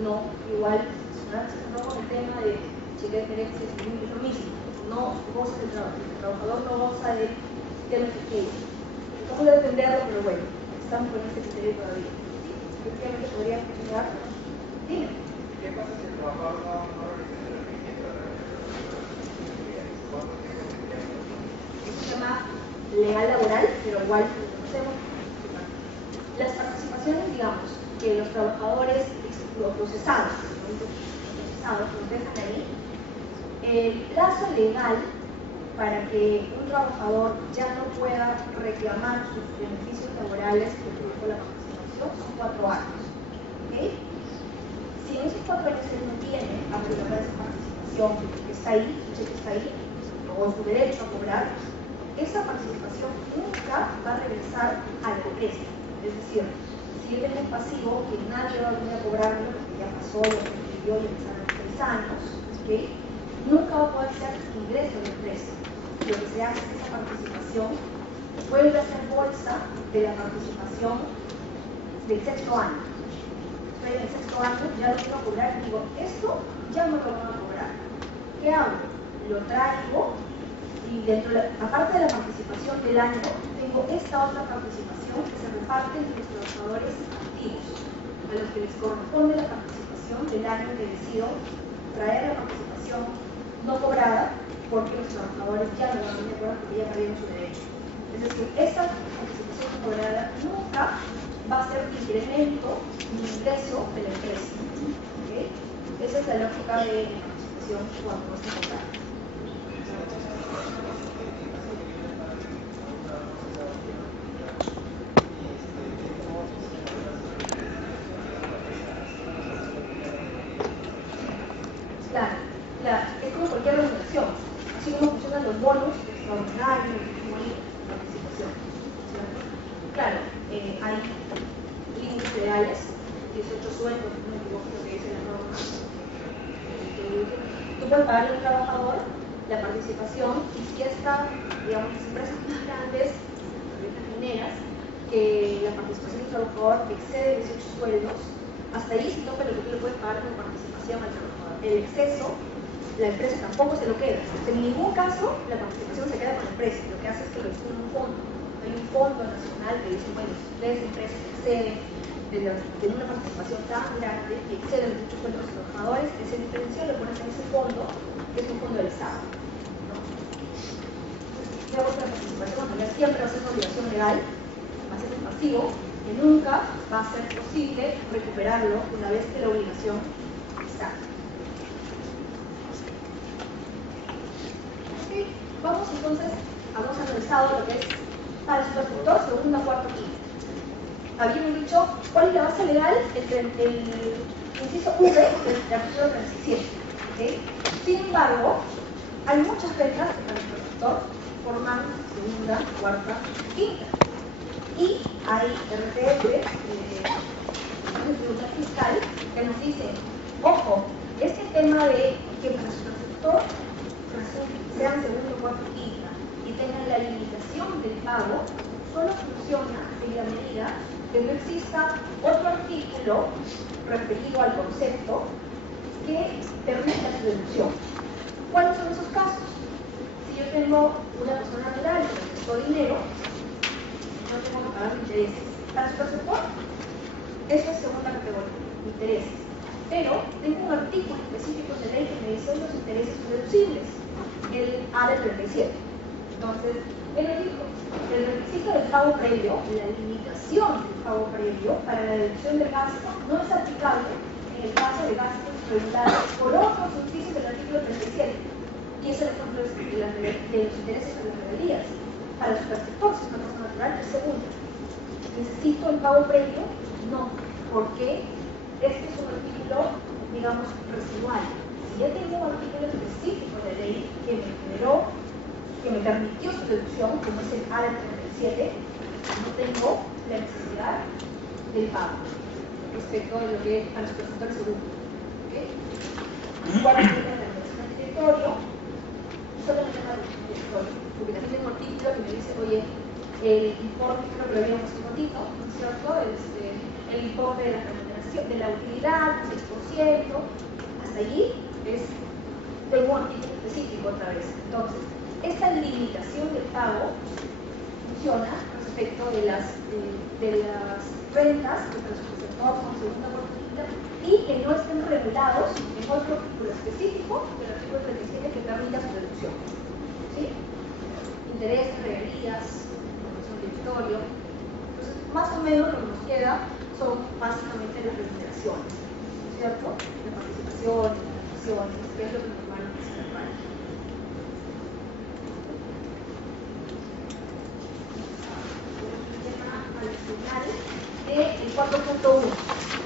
No, igual, no con el tema de cheque de herencia es lo mismo. No goza del trabajo, el trabajador no goza del efectivo. Vamos a defenderlo, pero bueno, estamos con este criterio todavía. Efectivamente podría funcionar. Dime. ¿Qué pasa si el trabajador no realiza el requerimiento a través de ¿cuánto tiempo tendría? Es un tema legal laboral, pero igual lo hacemos. Las participaciones, digamos, que los trabajadores procesados los dejan ahí, el plazo legal para que un trabajador ya no pueda reclamar sus beneficios laborales que produjo la participación son 4 años. ¿Okay? Si en esos 4 años él no tiene a reclamar esa participación que está ahí, su cheque está ahí, o su derecho a cobrar, esa participación nunca va a regresar a la empresa. Es decir, si yo tengo un pasivo que nadie va a venir a cobrarlo porque ya pasó, ya prescribió y empezaron 3 años, ¿okay? Nunca va a poder ser ingreso de la empresa. Lo que se hace es que esa participación vuelve a ser bolsa de la participación del 6º año. Estoy en el 6º año, ya lo quiero cobrar y digo, esto ya no lo van a cobrar. ¿Qué hago? Lo traigo y aparte de la participación del año, tengo esta otra participación que se reparte entre los trabajadores activos, a los que les corresponde la participación del año que decido traer la participación no cobrada, porque los trabajadores ya no van a cobrar porque ya perdieron su derecho. Es decir, esta participación no cobrada nunca va a ser incremento ni ingreso de la empresa. ¿Okay? Esa es la lógica de la participación cuando se cobra. Claro, es como cualquier remuneración, así como funcionan los bonos extraordinarios, la participación. Claro, hay límites reales, 18 sueldos, no me equivoco lo que dice la norma. Tú puedes pagarle a un trabajador la participación y si está, digamos, las empresas más grandes, las mineras, que la participación del trabajador excede 18 sueldos, hasta ahí sí toca lo que tú le puedes pagar como participación al trabajador. El exceso, la empresa tampoco se lo queda. En ningún caso la participación se queda con la empresa. Lo que hace es que lo destina un fondo. Hay un fondo nacional que dice, bueno, si ustedes empresas exceden de una participación tan grande y exceden los 18 sueldos de los trabajadores, ese diferencial lo pones en ese fondo, que es un fondo del Estado. ¿No? Digamos que la participación siempre va a ser una obligación legal, va a ser un pasivo, que nunca va a ser posible recuperarlo una vez que la obligación está. Okay. Vamos entonces, hemos analizado lo que es para el superconductor, segunda, cuarta, quinta. Habíamos dicho cuál es la base legal entre el inciso V del artículo 37. ¿Okay? Sin embargo, hay muchas reglas que para el superconductor forman segunda, cuarta, quinta. Y hay RTF, el Tribunal Fiscal, que nos dice, ojo, este tema de que para su superconductor sean segundo, cuarto, quinta y tengan la limitación del pago, solo funciona en la medida que no exista otro artículo referido al concepto que permita su deducción. ¿Cuáles son esos casos? Si yo tengo una persona natural que me prestó dinero, no tengo que pagar intereses. Para su perceptor, eso es segunda categoría, intereses. Pero tengo un artículo específico de ley que me dice los intereses son deducibles, el A del 37. Entonces, él me dijo, el requisito del pago previo, la limitación del pago previo para la deducción del gasto no es aplicable en el caso de gastos regulados por otros subsidios del artículo 37. Y ese es el ejemplo de los intereses de las regalías. Para su perceptor, si es una persona natural, es segundo. ¿Necesito el pago previo? No, porque este es un artículo, digamos, residual. Si ya tengo un artículo específico de ley que me generó, que me permitió su deducción, como es el A del 37, no tengo la necesidad del pago. ¿Ok? respecto a lo que a los presentadores segundos. ¿Okay? Cuarto tema de la regulación del territorio, solamente tema de regulación del territorio, porque también tengo un artículo que me dice, oye, el informe, creo que lo habíamos un ratito, ¿no es cierto? El informe de la remuneración, de la utilidad, 6%, hasta allí tengo un artículo específico otra vez. Entonces, esta limitación del pago funciona respecto de las rentas de los presentados con segunda oportunidad y que no estén regulados en otro artículo específico del artículo 37 que permita su deducción. ¿Sí? Intereses, regalías, información de territorio. Entonces, más o menos lo que nos queda son básicamente las remuneraciones, ¿no es cierto? La participación, las acciones, que es lo que normalmente se repara. Adicional del 4.1,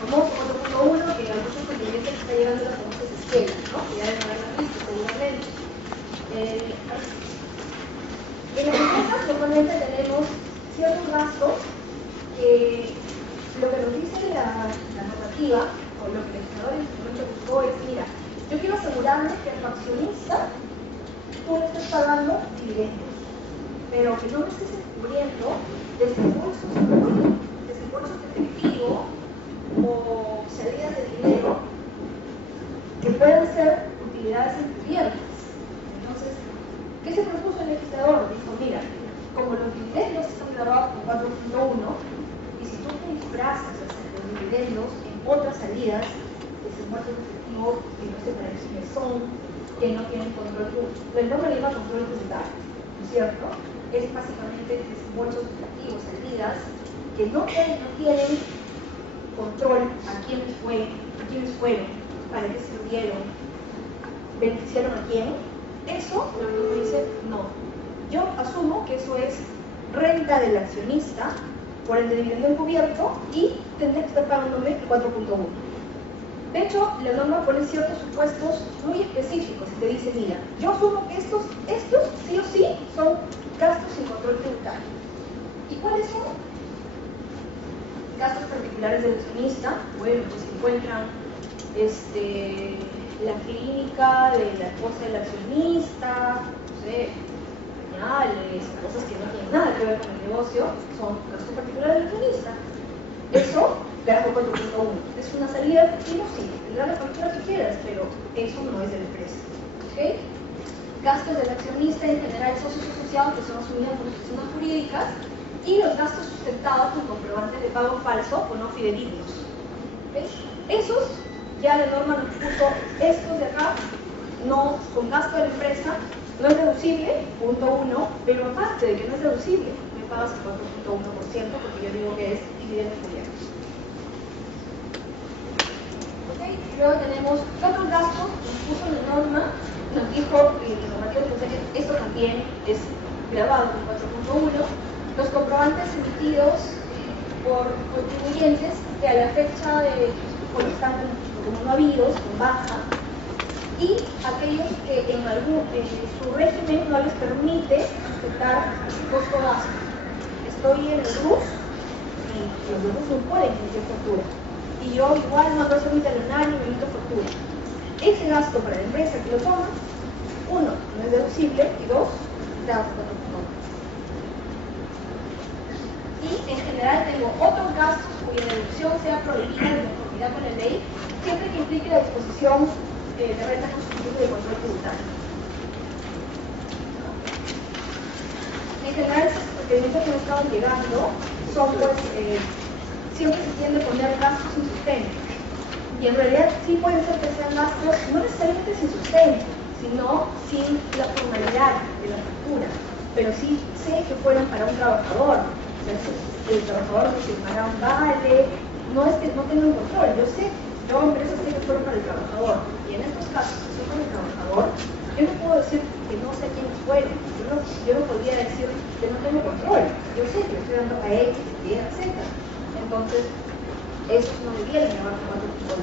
famoso 4.1 que a muchos contribuyentes está llegando a las famosas esquelas, ¿no? Que ya deben haberlo visto seguramente. En las empresas normalmente tenemos ciertos gastos que lo que nos dice la normativa o lo que el legislador en su momento buscó es, mira, yo quiero asegurarme que el accionista tú le estés pagando dividendos, pero que no me estés descubriendo desembolsos de efectivo o salidas de dinero que puedan ser utilidades encubiertas. Entonces, ¿qué se propuso el legislador? Dijo, mira, como los dividendos están grabados con 4.1 y si tú te disfrazas los dividendos en otras salidas, desembolsos de efectivo que no se parecen, son, que no tienen control, la norma le llama control tributario, ¿no es cierto? Es básicamente desembolsos efectivos, salidas, que no tienen control a quiénes fueron, para qué sirvieron, beneficiaron a quién. Eso, lo que uno dice, no. Yo asumo que eso es renta del accionista por el dividendo encubierto y tendré que estar pagándome el 4.1. De hecho, la norma pone ciertos supuestos muy específicos y te dice, mira, yo asumo que estos sí o sí son gastos sin control tributario. ¿Y cuáles son? Gastos particulares del accionista. Bueno, pues se encuentran la clínica de la esposa del accionista, no sé, pañales, cosas que no tienen nada que ver con el negocio, son gastos particulares del accionista. Eso, gasto 4.1. Es una salida de efectivo, sí, tendrá la factura que quieras, pero eso no es de la empresa. ¿Okay? Gastos del accionista en general, socios asociados, que son asumidos por las personas jurídicas, y los gastos sustentados con comprobantes de pago falso o no fidedignos. ¿Okay? Esos, ya la norma nos puso estos de acá, no, con gasto de la empresa, no es deducible, punto 1, pero aparte de que no es deducible, me pagas el 4.1% porque yo digo que es dividendo cubierto. ¿Okay? Y luego tenemos otros gastos, nos puso la norma, nos dijo, y el normativo nos dice que esto también es grabado con 4.1, los comprobantes emitidos por contribuyentes que a la fecha de cuando están como no habidos, con baja, y aquellos que en su régimen no les permite aceptar costo-gasto. Estoy en el RUS y los de RUS no pueden emitir factura. Y yo igual mando a hacer mi talonario y me emito factura. Ese gasto para la empresa que lo toma, uno, no es deducible, y dos, da 4.1. Y en general tengo otros gastos cuya deducción sea prohibida de conformidad con la ley, siempre que implique la disposición de renta constitutiva de control tributario. En general, los requerimientos que me estaban llegando son, pues, siempre se tiende a poner gastos sin sustento. Y en realidad sí puede ser que sean gastos, no necesariamente sin sustento, sino sin la formalidad de la factura. Pero sí sé que fueron para un trabajador. O sea, el trabajador me firmará un vale, no es que no tenga un control, yo sé, yo empresas sé que fueron para el trabajador. Y en estos casos, que son para el trabajador, yo no puedo decir que no sé quiénes fueron, yo no podría decir que no tengo control, yo sé que le estoy dando a X, Y, Z. Entonces, esos no me vienen a llevar con 4.1.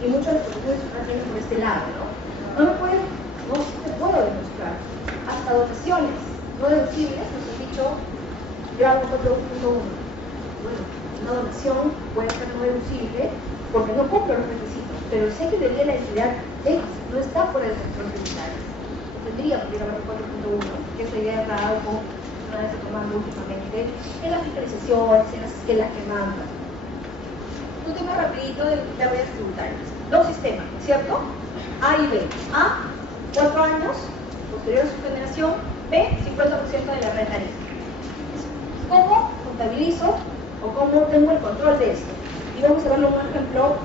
Y muchas de las profesiones vienen por este lado, ¿no? No te puedo demostrar. Hasta dotaciones no deducibles, nos han dicho, yo hago 4.1. bueno, una donación puede ser no deducible porque no cumple los requisitos, pero sé que tenía la entidad X, no está fuera del sector tributario. Tendría que ir a ver 4.1, que es la idea de algo una vez tomando últimamente en las fiscalizaciones, en las esquelas que mandan. Un tema rapidito de pérdidas tributarias. Dos sistemas, ¿cierto? A y B. A, 4 años, posterior a su generación. B, 50% de la renta líquida. ¿Cómo contabilizo o cómo tengo el control de esto? Y vamos a verlo en un ejemplo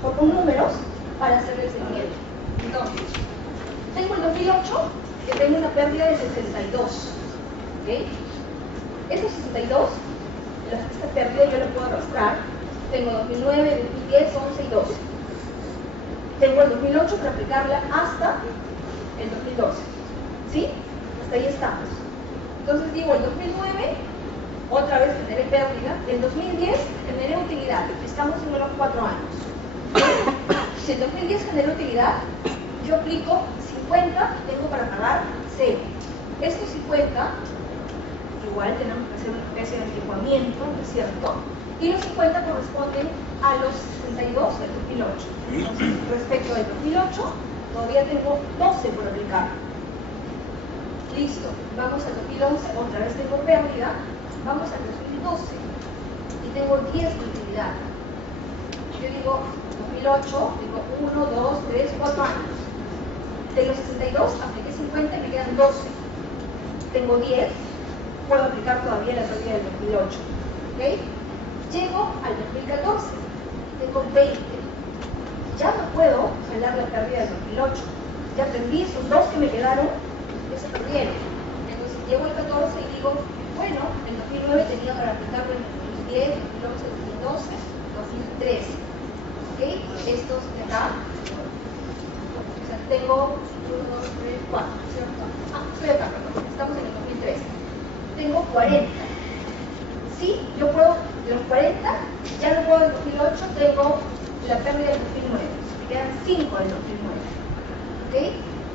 con números para hacerle el seguimiento. Entonces, tengo el 2008 que tengo una pérdida de 62. ¿Okay? Esos 62, esta pérdida yo la puedo arrastrar. Tengo 2009, 2010, 11 y 12. Tengo el 2008 para aplicarla hasta el 2012. ¿Sí? Hasta ahí estamos. Entonces digo, el 2009, otra vez generé pérdida. El 2010 generé utilidad. Estamos en los 4 años. Si el 2010 generé utilidad, yo aplico 50 y tengo para pagar 0. Estos 50, igual tenemos que hacer una especie de anticuamiento, ¿no es cierto? Y los 50 corresponden a los 62 del 2008. Entonces, respecto del 2008, todavía tengo 12 por aplicar. Listo, vamos al 2011, otra vez tengo pérdida. Vamos al 2012 y tengo 10 de utilidad. Yo digo 2008, digo 1, 2, 3, 4 años. De los 62 apliqué 50 y me quedan 12. Tengo 10, puedo aplicar todavía la pérdida del 2008. ¿Ok? Llego al 2014, tengo 20. Ya no puedo jalar la pérdida del 2008. Ya perdí esos 2 que me quedaron, ya se perdieron. Entonces llego al 14 y digo, bueno, el 2009 tenía para aplicarlo en el 2010, 2011, 2012, 2013. ¿Ok? Estos de acá. O sea, tengo 1, 2, 3, 4. Estoy acá, perdón. Estamos en el 2013. Tengo 40. Sí, yo puedo, de los 40, ya no puedo del 2008, tengo la pérdida del 2009. Me quedan 5 del 2009. ¿Ok?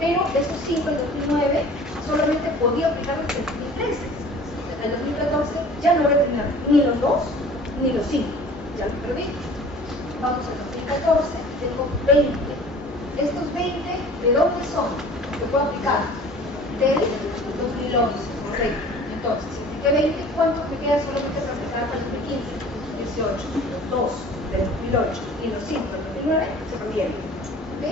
Pero de esos 5 del 2009, solamente podía aplicarlos en el 2013. En el 2014 ya no voy a tener ni los 2 ni los 5. Ya los perdí. Vamos al 2014, tengo 20. Estos 20, ¿de dónde son? Los puedo aplicar del 2011, correcto. Entonces, si apliqué 20, ¿cuántos me queda solamente para aplicar para el 2015? 18. Los 2 del 2008 y los 5 del 2009 se perdieron. ¿Ok?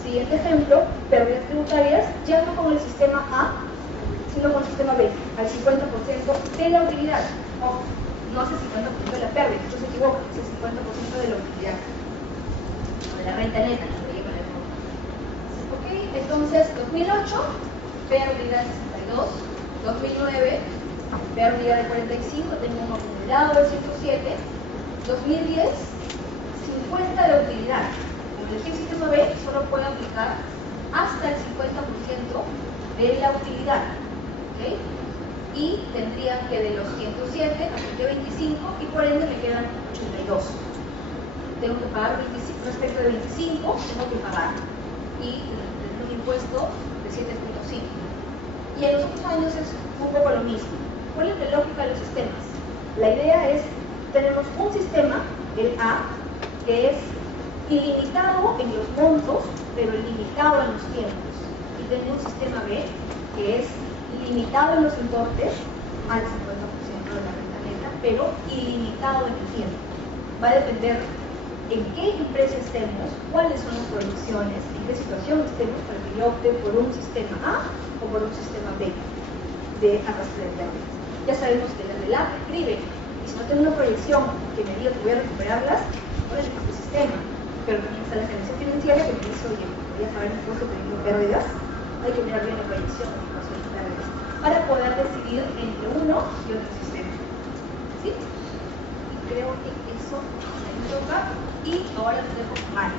Siguiente ejemplo, pérdidas tributarias, ya no con el sistema A, sino con el sistema B, al 50% de la utilidad. Ojo, no es el 50% de la pérdida, esto se equivoca, es el 50% de la utilidad, de la renta neta, que se con el monto. Ok, entonces 2008, pérdida de 62, 2009, pérdida de 45, tengo un acumulado de 107, 2010, 50 de utilidad. Como el sistema B, solo puede aplicar hasta el 50% de la utilidad. ¿Okay? Y tendrían que de los 107 apliqué 25 y por ende me quedan 82. Tengo que pagar 25, respecto de 25 tengo que pagar y tendré un impuesto de 7.5. Y en los otros años es un poco lo mismo. ¿Cuál es la lógica de los sistemas? La idea es, tenemos un sistema, el A, que es ilimitado en los montos, pero ilimitado en los tiempos. Y tenemos un sistema B, que es ilimitado en los importes al 50% de la renta neta, pero ilimitado en el tiempo. Va a depender en qué empresa estemos, cuáles son las proyecciones, en qué situación estemos para que yo opte por un sistema A o por un sistema B de arrastre de pérdidas. Ya sabemos que la del A escribe, y si no tengo una proyección que me diga que voy a recuperarlas, no es este sistema. Pero también está la gerencia financiera que me dice, oye, voy a pagar impuesto teniendo pérdidas, hay que mirar bien la proyección de impuestos de pérdidas para poder decidir entre uno y otro sistema. ¿Sí? Y creo que eso me toca y ahora lo dejo con Mario.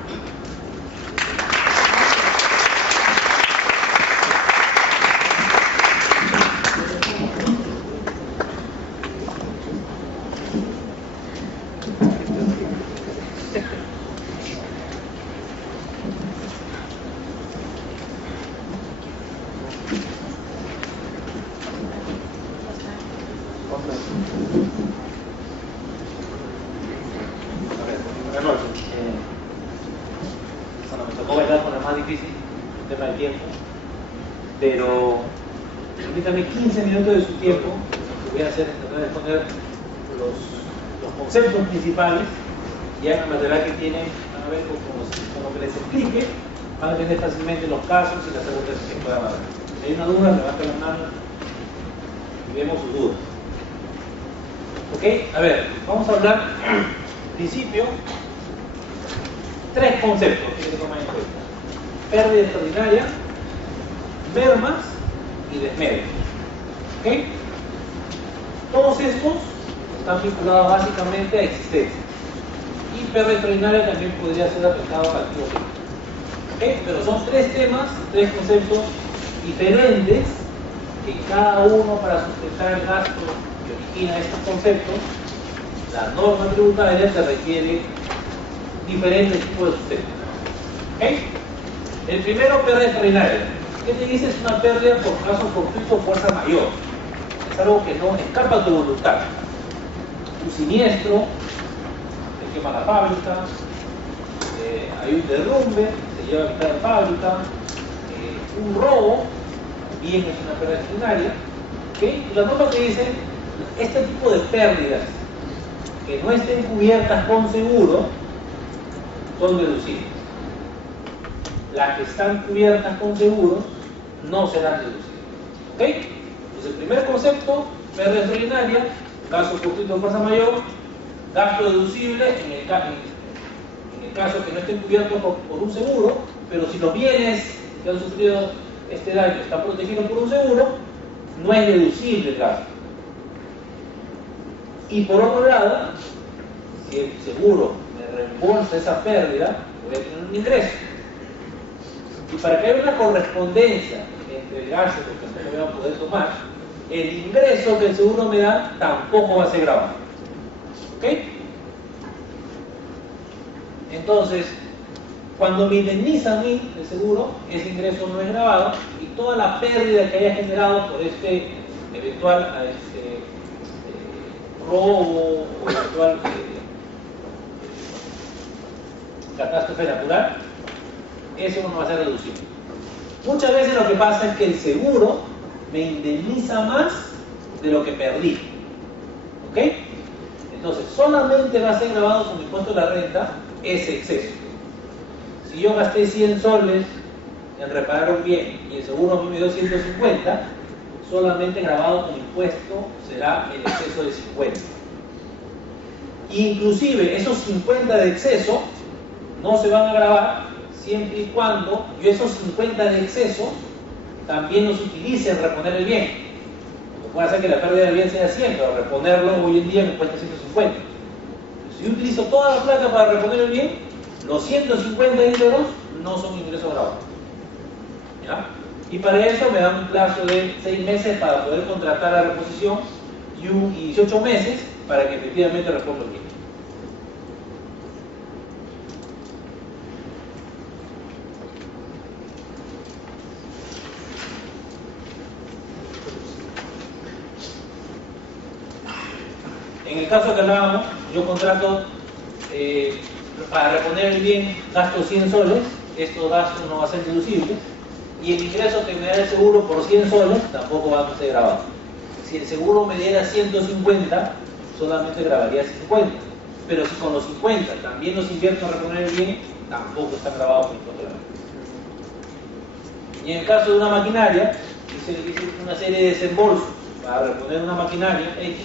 Otra. no voy a quedar con la más difícil, el tema del tiempo, pero permítame 15 minutos de su tiempo, lo que voy a hacer es tratar de exponer los conceptos principales. Ya en el material que tienen, van a ver como que les explique, van a entender fácilmente los casos y las preguntas que puedan haber. Si hay una duda, levanten las manos y vemos sus dudas. Ok, a ver, vamos a hablar, en principio, tres conceptos que hay que tomar en cuenta: pérdida extraordinaria, mermas y desmedro. ¿Ok? Todos estos están vinculados básicamente a existencia. Y pérdida extraordinaria también podría ser aplicado al activo fijo. ¿Ok? Pero son tres temas, tres conceptos diferentes que cada uno, para sustentar el gasto que origina estos conceptos, la norma tributaria te requiere diferentes tipos de sustento. ¿Ok? El primero, pérdida extraordinaria. ¿Qué te dice? Es una pérdida por caso fortuito o fuerza mayor. Es algo que no escapa a tu voluntad. Un siniestro, se quema la fábrica, hay un derrumbe, se lleva a mitad de fábrica, un robo, también es una pérdida extraordinaria. ¿Okay? Y la norma te dice, este tipo de pérdidas que no estén cubiertas con seguro son deducibles. Las que están cubiertas con seguros no serán deducibles. ¿Ok? Entonces, el primer concepto, pérdida extraordinaria, caso fortuito o fuerza mayor, gasto deducible en el caso que no estén cubiertos por un seguro, pero si los bienes que han sufrido este daño están protegidos por un seguro, no es deducible el gasto. Y por otro lado, si el seguro me reembolsa esa pérdida, voy a tener un ingreso. Y para que haya una correspondencia entre el gasto que no voy a poder tomar, el ingreso que el seguro me da tampoco va a ser grabado. ¿Ok? Entonces, cuando me indemniza a mí el seguro, ese ingreso no es grabado y toda la pérdida que haya generado por este eventual robo o eventual catástrofe natural, eso no va a ser reducible. Muchas veces lo que pasa es que el seguro me indemniza más de lo que perdí. ¿Ok? Entonces, solamente va a ser grabado como impuesto de la renta ese exceso. Si yo gasté 100 soles en reparar un bien y el seguro a mí me dio 150, solamente grabado como impuesto será el exceso de 50. Inclusive esos 50 de exceso no se van a grabar siempre y cuando yo esos 50 de exceso también los utilice en reponer el bien. Porque puede ser que la pérdida del bien sea 100, pero reponerlo hoy en día me cuesta 150. Si yo utilizo toda la plata para reponer el bien, los 150 íntegros no son ingresos grabados. ¿Ya? Y para eso me dan un plazo de 6 meses para poder contratar la reposición y 18 meses para que efectivamente reponga el bien. En el caso que hablábamos, yo contrato para reponer el bien, gasto 100 soles, estos gastos no van a ser deducibles, y el ingreso que me da el seguro por 100 soles tampoco va a ser grabado. Si el seguro me diera 150, solamente grabaría 50, pero si con los 50 también los invierto en reponer el bien, tampoco están grabados por impuesto de la renta. Y en el caso de una maquinaria, hice una serie de desembolsos para reponer una maquinaria X,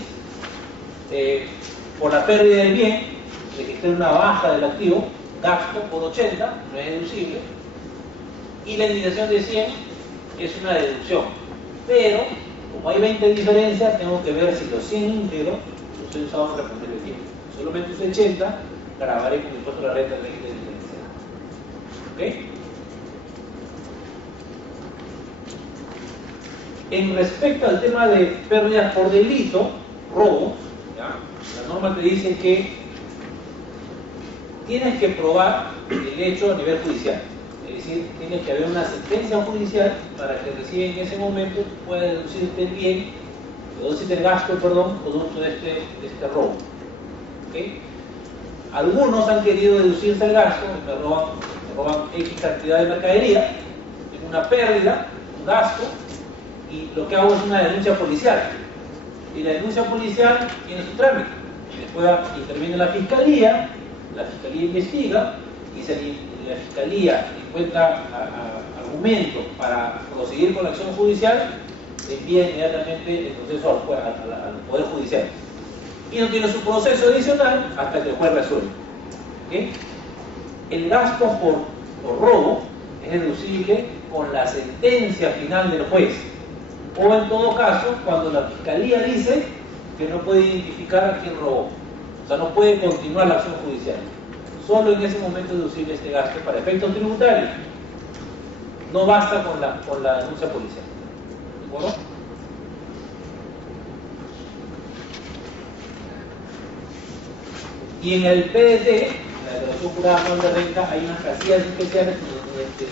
por la pérdida del bien, registré una baja del activo, gasto por 80, no es deducible, y la indemnización de 100 es una deducción. Pero, como hay 20 de diferencia, tengo que ver si los 100 íntegros los estoy usando para reponer el bien. Solamente usé 80, grabaré con impuesto de la renta el régimen de diferencia. ¿Ok? En respecto al tema de pérdidas por delito, robo, ¿ya? La norma te dice que tienes que probar el hecho a nivel judicial. Es decir, tiene que haber una sentencia judicial para que recién en ese momento pueda deducirte el bien, deducirte el gasto, producto de este robo. ¿Okay? Algunos han querido deducirse el gasto y me me roban X cantidad de mercadería, tengo una pérdida, un gasto, y lo que hago es una denuncia policial. Y la denuncia policial tiene su trámite. Después interviene la fiscalía investiga, y si la fiscalía encuentra argumentos para proseguir con la acción judicial, envía inmediatamente el proceso al Poder Judicial. Y no tiene su proceso adicional hasta que el juez resuelve. ¿Okay? El gasto por robo es deducible con la sentencia final del juez, o en todo caso cuando la fiscalía dice que no puede identificar a quién robó, o sea, no puede continuar la acción judicial. Solo en ese momento es deducible este gasto para efectos tributarios. No basta con la denuncia policial. ¿De acuerdo? Y en el PDT, la declaración jurada anual de renta, hay unas casillas especiales que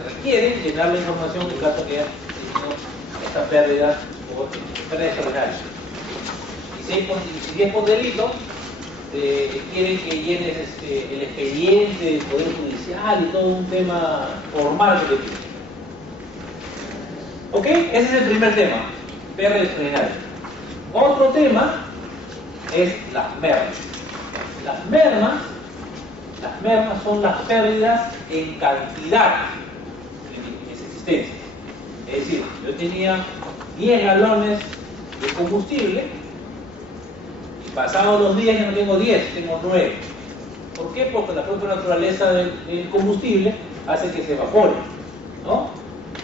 requieren llenar la información del caso que haya tenido esta pérdida o pérdida extraordinaria. Y si es por delito, quieren que llenes el expediente del Poder Judicial y todo un tema formal que le piden. ¿Ok? Ese es el primer tema, pérdida extraordinaria. Otro tema es las mermas. Las mermas son las pérdidas en cantidad en mis existencias. Es decir, yo tenía 10 galones de combustible y pasados los días ya no tengo 10, tengo 9. ¿Por qué? Porque la propia naturaleza del combustible hace que se evapore, ¿no?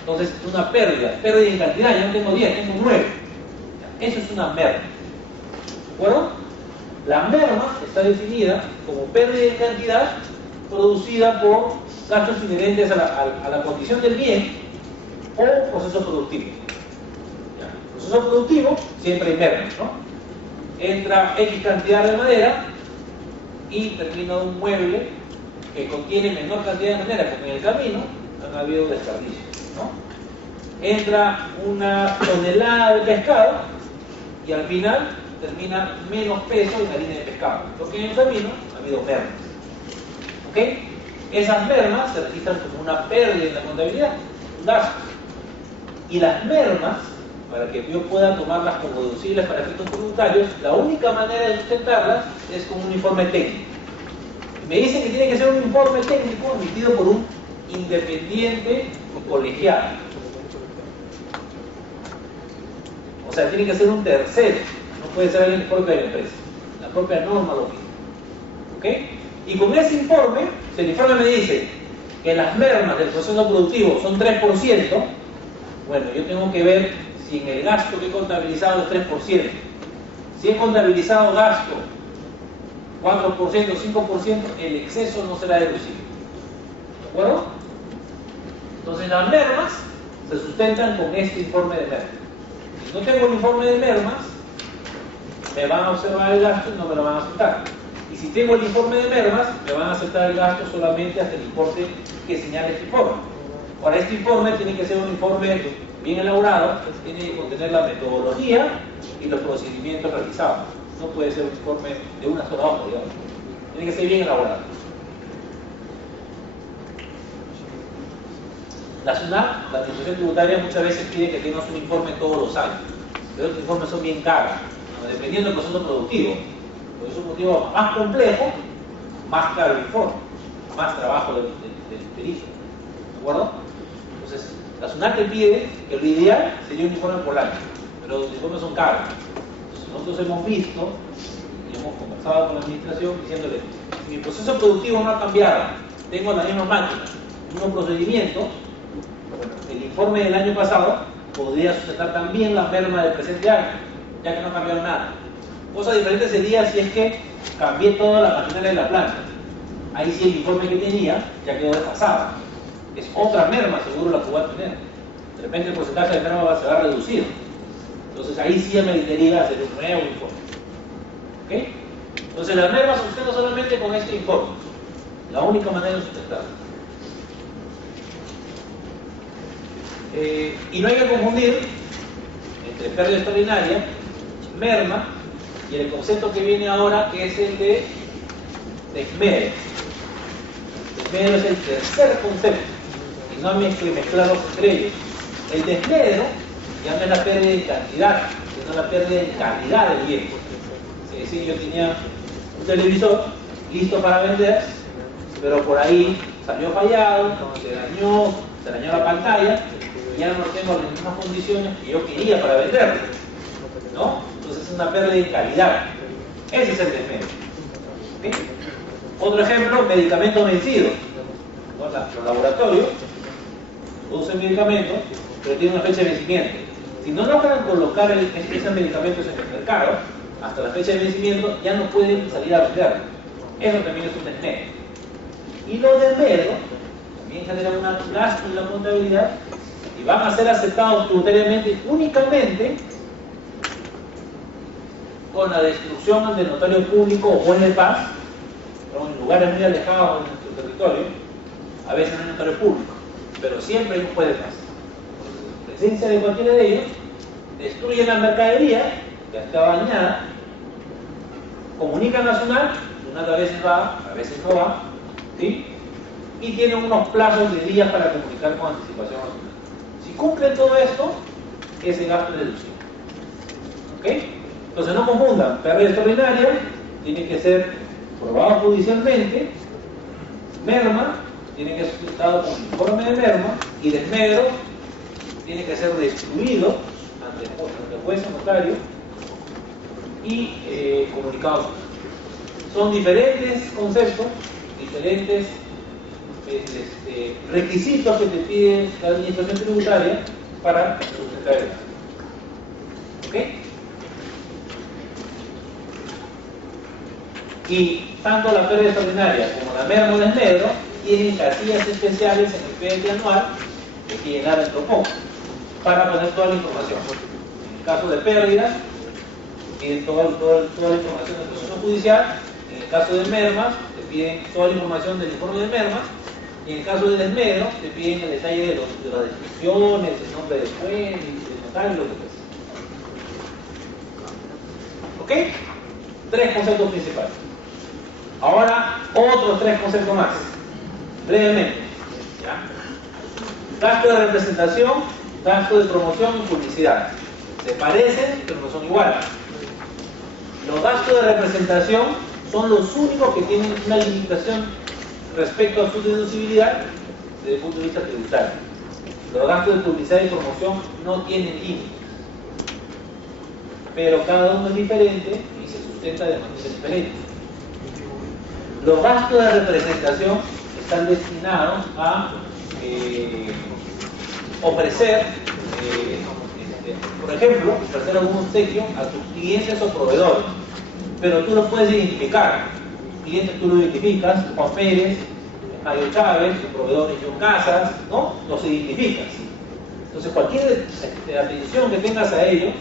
Entonces es una pérdida en cantidad, ya no tengo 10, tengo 9. Eso es una merma. ¿De acuerdo? La merma está definida como pérdida en cantidad producida por gastos inherentes a la condición del bien o proceso productivo. ¿Ya? Proceso productivo siempre hay mermas, ¿no? Entra X cantidad de madera y termina un mueble que contiene menor cantidad de madera, porque en el camino han habido desperdicios, ¿no? Entra una tonelada de pescado y al final termina menos peso en la harina de pescado, porque en el camino ha habido mermas. ¿Ok? Esas mermas se registran como una pérdida en la contabilidad, un gasto. Y las mermas, para que yo pueda tomarlas como deducibles para efectos tributarios, la única manera de sustentarlas es con un informe técnico. Me dicen que tiene que ser un informe técnico emitido por un independiente colegiado. O sea, tiene que ser un tercero. No puede ser alguien propio de la empresa. La propia norma lo pide. ¿Ok? Y con ese informe, si el informe me dice que las mermas del proceso productivo son 3%, bueno, yo tengo que ver si en el gasto que he contabilizado es 3%. Si he contabilizado gasto 4%, 5%, el exceso no será deducible. ¿De acuerdo? Entonces las mermas se sustentan con este informe de mermas. Si no tengo el informe de mermas, me van a observar el gasto y no me lo van a aceptar. Y si tengo el informe de mermas, me van a aceptar el gasto solamente hasta el importe que señala este informe. Ahora, este informe tiene que ser un informe bien elaborado, tiene que contener la metodología y los procedimientos realizados. No puede ser un informe de una sola hoja, digamos. Tiene que ser bien elaborado. La SUNAT, la Administración Tributaria, muchas veces pide que tengas un informe todos los años, pero estos informes son bien caros, dependiendo del proceso productivo. Por eso es un motivo más complejo, más caro el informe, más trabajo del perito. ¿De acuerdo? Entonces, la SUNAT te pide que lo ideal sería un informe por año, pero los informes son caros. Entonces, nosotros hemos visto y hemos conversado con la administración diciéndole: si mi proceso productivo no ha cambiado, tengo la misma máquina, el mismo procedimiento, bueno, el informe del año pasado podría sustentar también la merma del presente año, ya que no cambiaron nada. Cosa diferente sería si es que cambié toda la maquinaria de la planta. Ahí sí el informe que tenía ya quedó desfasado. Es otra merma seguro la que voy a tener. De repente el porcentaje de merma se va a reducir. Entonces ahí sí ya me debería hacer un nuevo informe. ¿Ok? Entonces las mermas se sustentan solamente con este informe. La única manera de sustentarlas. Y no hay que confundir entre pérdida extraordinaria, merma, y el concepto que viene ahora, que es el de desmede. desmedro es el tercer concepto, y no mezclarlos entre ellos. El desmedro ya no es la pérdida de cantidad, sino la pérdida de calidad del bien. Es decir, yo tenía un televisor listo para vender, pero por ahí salió fallado, se dañó la pantalla, y ya no tengo las mismas condiciones que yo quería para venderlo, ¿no? Entonces es una pérdida de calidad. Ese es el desmedro. ¿Okay? Otro ejemplo, medicamentos vencidos. ¿No? Los laboratorios producen medicamentos, pero tienen una fecha de vencimiento. Si no logran colocar esos medicamentos en el mercado, hasta la fecha de vencimiento, ya no pueden salir a venderlo. Eso también es un desmedro. Y los desmedros también generan un gasto en la contabilidad y van a ser aceptados tributariamente únicamente con la destrucción ante notario público o juez de paz, en lugares muy alejados de nuestro territorio. A veces no hay notario público, pero siempre hay un juez de paz. En presencia de cualquiera de ellos, destruyen la mercadería que está dañada, comunican nacional, a veces va, a veces no va, ¿sí? Y tienen unos plazos de días para comunicar con anticipación nacional. Si cumplen todo esto, ese gasto es deducible. ¿Ok? Entonces no confundan, pérdida extraordinaria tiene que ser probado judicialmente, merma tiene que ser sustentado con informe de merma, y desmedro tiene que ser destruido ante el juez o notario y comunicado. Son diferentes conceptos, diferentes requisitos que te pide la administración tributaria para sustentar el gasto. ¿Ok? Y tanto la pérdida extraordinaria como la merma o desmedro tienen casillas especiales en el PDT anual que hay que llenar dentro poco para poner toda la información. En el caso de pérdida, tienen toda la información del proceso judicial. En el caso de mermas, te piden toda la información del informe de mermas. Y en el caso de desmedro, te piden el detalle de las descripciones, el nombre del juez, del notario, lo que sea. ¿Ok? 3 conceptos principales. Ahora, otros 3 conceptos más. Brevemente. ¿Ya? Gasto de representación, gasto de promoción y publicidad. Se parecen, pero no son iguales. Los gastos de representación son los únicos que tienen una limitación respecto a su deducibilidad desde el punto de vista tributario. Los gastos de publicidad y promoción no tienen límites, pero cada uno es diferente y se sustenta de manera diferente. Los gastos de representación están destinados a ofrecer, por ejemplo, ofrecer algún obsequio a tus clientes o proveedores, pero tú los puedes identificar. Clientes tú lo identificas, Juan Pérez, Mario Chávez, su proveedor es John Casas, ¿no? Los identificas. Entonces cualquier atención que tengas a ellos,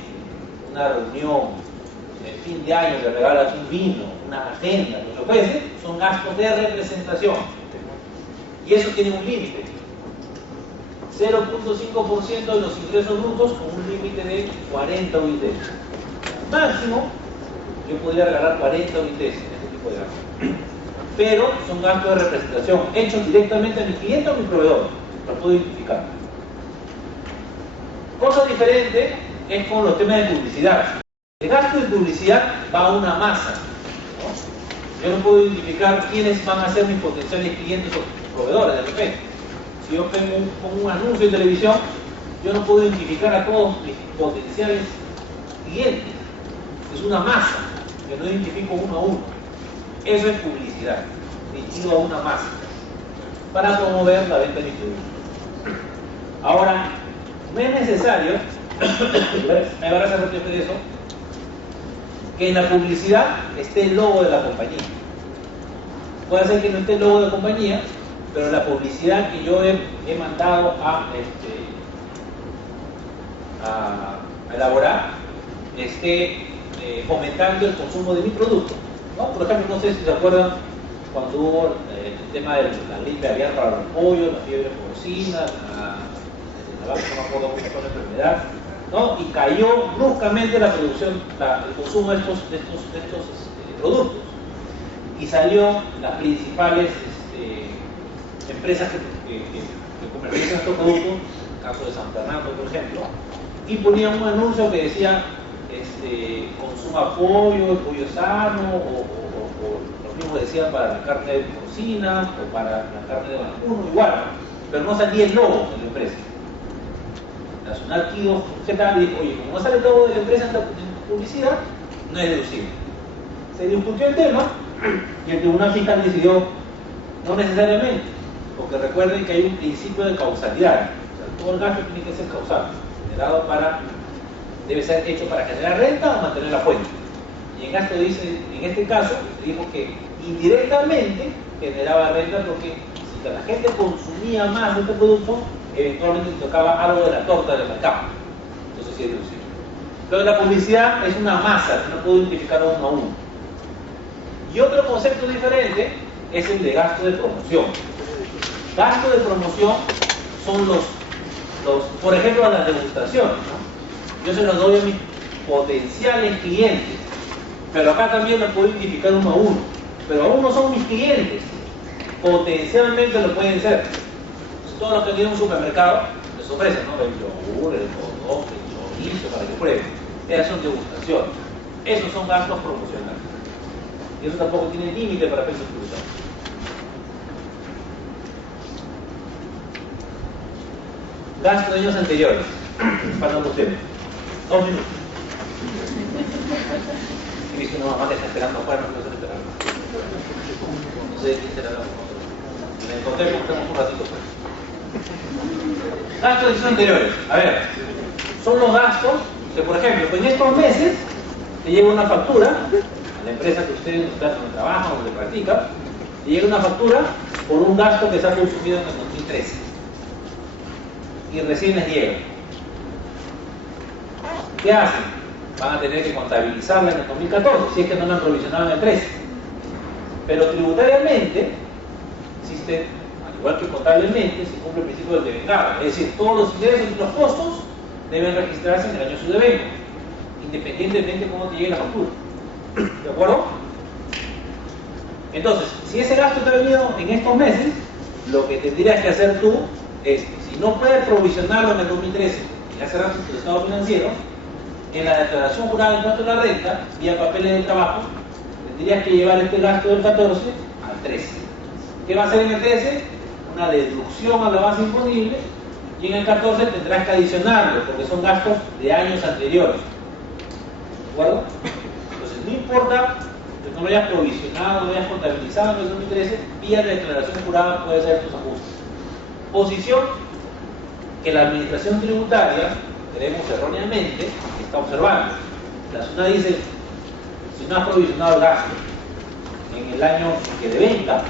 una reunión, el fin de año te regalas un vino, una agenda, lo que fuese, son gastos de representación. Y eso tiene un límite. 0.5% de los ingresos brutos con un límite de 40 UIT. Máximo, yo podría regalar 40 UIT en este tipo de gastos. Pero son gastos de representación hechos directamente a mi cliente o a mi proveedor. Lo puedo identificar. Cosa diferente es con los temas de publicidad. El gasto de publicidad va a una masa, ¿no? Yo no puedo identificar quiénes van a ser mis potenciales clientes o proveedores de repente. Si yo pongo un anuncio en televisión, yo no puedo identificar a todos mis potenciales clientes. Es una masa que no identifico uno a uno. Eso es publicidad, dirigido a una masa, para promover la venta de mis productos. Ahora, no es necesario, me van a hacer de eso, que en la publicidad esté el logo de la compañía. Puede ser que no esté el logo de la compañía, pero la publicidad que yo he mandado a elaborar esté fomentando el consumo de mi producto, ¿no? Por ejemplo, no sé si se acuerdan cuando hubo el tema de la gripe aviar para los pollos, la fiebre porcina, no me acuerdo cómo fue la enfermedad, ¿no? Y cayó bruscamente la producción, el consumo de estos productos. Y salió las principales empresas que comercializan estos productos, en el caso de San Fernando, por ejemplo, y ponían un anuncio que decía consuma pollo, el pollo sano, o lo mismo decían para la carne de porcina o para la carne de vacuno, igual, pero no salía el logo de la empresa. Nacional Kido, ¿qué tal? Dijo, oye, como no sale el logo de la empresa en la publicidad, no es deducible. Se discutió el tema y el Tribunal Fiscal decidió no necesariamente, porque recuerden que hay un principio de causalidad. O sea, todo el gasto tiene que ser causal, generado debe ser hecho para generar renta o mantener la fuente. Y en este caso dijo que indirectamente generaba renta porque si la gente consumía más de este producto, eventualmente se tocaba algo de la torta del mercado. Entonces sí es deducible. Entonces la publicidad es una masa, no puedo identificar uno a uno. Y otro concepto diferente es el de gasto de promoción. Gasto de promoción son los por ejemplo, las degustaciones, ¿no? Yo se los doy a mis potenciales clientes, pero acá también lo puedo identificar uno a uno. Pero aún no son mis clientes, potencialmente lo pueden ser. Entonces, todos los que tienen un supermercado les ofrecen, ¿no? El yogur, el hot dog, el chorizo para que prueben. Esas son degustaciones. Esos son gastos promocionales. Y eso tampoco tiene límite para efectos tributarios. Gasto de años anteriores. Faltan ustedes. 2 minutos. He visto una mamá que está esperando afuera, no se esperando. No sé quién será la mamá. Me encontré que estamos un ratito fuera. Gastos de años anteriores. A ver, son los gastos que, por ejemplo, pues en estos meses te llega una factura a la empresa que ustedes donde trabajan, donde practican, te llega una factura por un gasto que se ha consumido en el 2013. Y recién les llega. ¿Qué hacen? Van a tener que contabilizarla en el 2014, si es que no la han provisionado en el 13. Pero tributariamente existe, al igual que contablemente, se cumple el principio del devengado. Es decir, todos los ingresos y los costos deben registrarse en el año subdevengo, independientemente de cómo te llegue la factura. ¿De acuerdo? Entonces, si ese gasto te ha venido en estos meses, lo que tendrías que hacer tú es, si no puedes provisionarlo en el 2013 y hacer tu estado financiero, en la declaración jurada de impuesto a la renta, vía papeles de trabajo, tendrías que llevar este gasto del 14 al 13. ¿Qué va a hacer en el 13? Una deducción a la base imponible, y en el 14 tendrás que adicionarlo, porque son gastos de años anteriores. ¿De acuerdo? Entonces, no importa que no lo hayas provisionado, no lo hayas contabilizado en el 2013, vía declaración jurada puedes hacer tus ajustes. Posición que la administración tributaria, creemos erróneamente, está observando. La SUNAT dice, si no has provisionado el gasto en el año que devenga,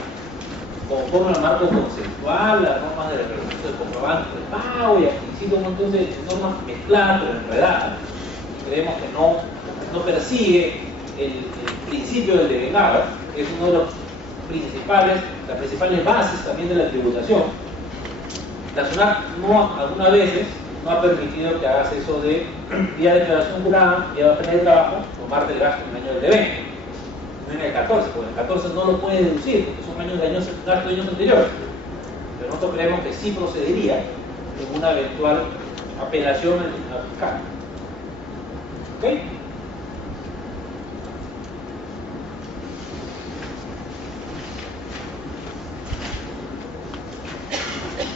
conforme al marco conceptual, las normas de reglamento del comprobante de pago, y aquí existe un montón de normas mezcladas pero enredadas. Y creemos que no persigue el principio del devengado, que es uno de las principales bases también de la tributación. La SUNAT algunas veces no ha permitido que hagas eso de vía declaración jurada, vía papel de trabajo, tomarte el gasto en el año del devengo, no en el 14, porque en el 14 no lo puedes deducir, porque son gastos de años anteriores. Pero nosotros creemos que sí procedería en una eventual apelación al tribunal fiscal. ¿Ok?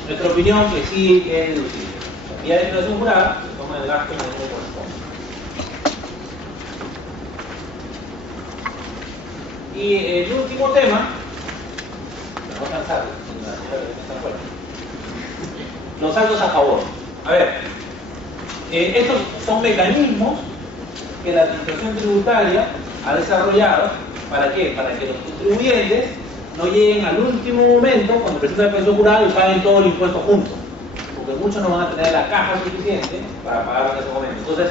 Nuestra opinión que sí es deducible. Vía de declaración jurada se toma el gasto en el que corresponde. Y el último tema, para no cansar, los saldos a favor. A ver, estos son mecanismos que la administración tributaria ha desarrollado. ¿Para qué? Para que los contribuyentes no lleguen al último momento cuando presentan la declaración jurada y paguen todo el impuesto junto, porque muchos no van a tener la caja suficiente para pagar en ese momento. Entonces,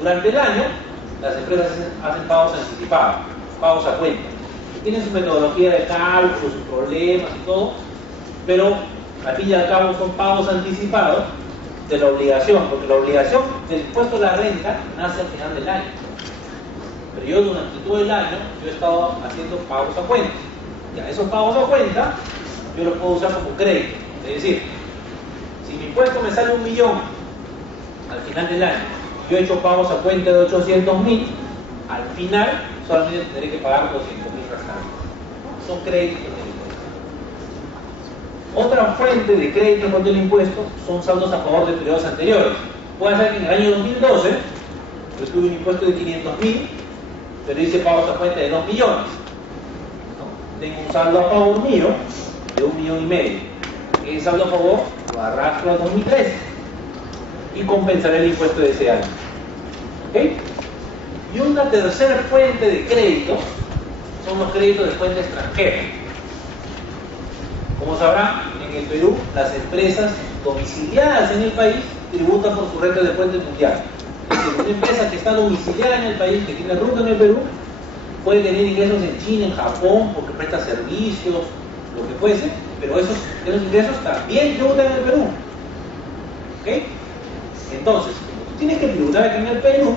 durante el año, las empresas hacen pagos anticipados, pagos a cuenta. Tienen su metodología de cálculo, sus problemas y todo, pero al fin y al cabo son pagos anticipados de la obligación, porque la obligación del impuesto a la renta nace al final del año. Pero yo durante todo el año yo he estado haciendo pagos a cuenta. Ya, esos pagos a cuenta yo lo puedo usar como crédito. Es decir, si mi impuesto me sale 1 millón al final del año, yo he hecho pagos a cuenta de 800.000, al final solamente tendré que pagar 200.000 restantes. Son créditos del impuesto. Otra fuente de crédito contra el impuesto son saldos a favor de periodos anteriores. Puede ser que en el año 2012 yo tuve un impuesto de 500.000, pero hice pagos a cuenta de 2 millones. ¿No? Tengo un saldo a favor mío de 1,5 millones. Ese saldo a favor lo arrastro al 2013 y compensaré el impuesto de ese año. ¿Okay? Y una tercera fuente de crédito son los créditos de fuente extranjera. Como sabrán, en el Perú las empresas domiciliadas en el país tributan por su renta de fuente mundial. Es decir, una empresa que está domiciliada en el país, que tiene ruta en el Perú, puede tener ingresos en China, en Japón, porque presta servicios, lo que fuese, pero esos ingresos también tributan en el Perú. ¿Ok? Entonces, como tú tienes que tributar aquí en el Perú,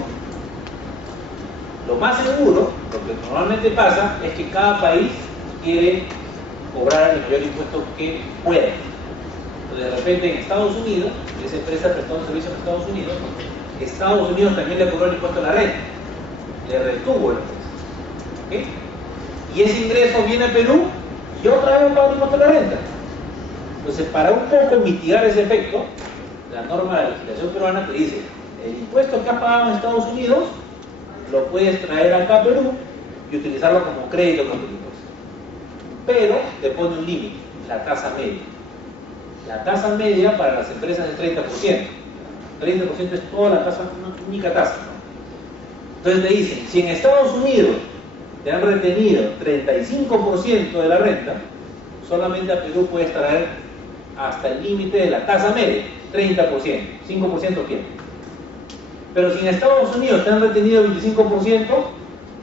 lo más seguro, lo que normalmente pasa, es que cada país quiere cobrar el mayor impuesto que pueda. Entonces, de repente en Estados Unidos, esa empresa prestó un servicio en Estados Unidos también le cobró el impuesto a la renta, le retuvo el impuesto. ¿Okay? Y ese ingreso viene a Perú y otra vez paga el impuesto a la renta. Entonces, para un poco mitigar ese efecto, la norma de la legislación peruana te dice: el impuesto que has pagado en Estados Unidos lo puedes traer acá a Perú y utilizarlo como crédito contra el impuesto. Pero te pone un límite, la tasa media. La tasa media para las empresas es 30%. 30% es toda la tasa, una única tasa, ¿no? Entonces te dicen, si en Estados Unidos te han retenido 35% de la renta, solamente a Perú puedes traer hasta el límite de la tasa media, 30%, 5% tiene. Pero si en Estados Unidos te han retenido 25%,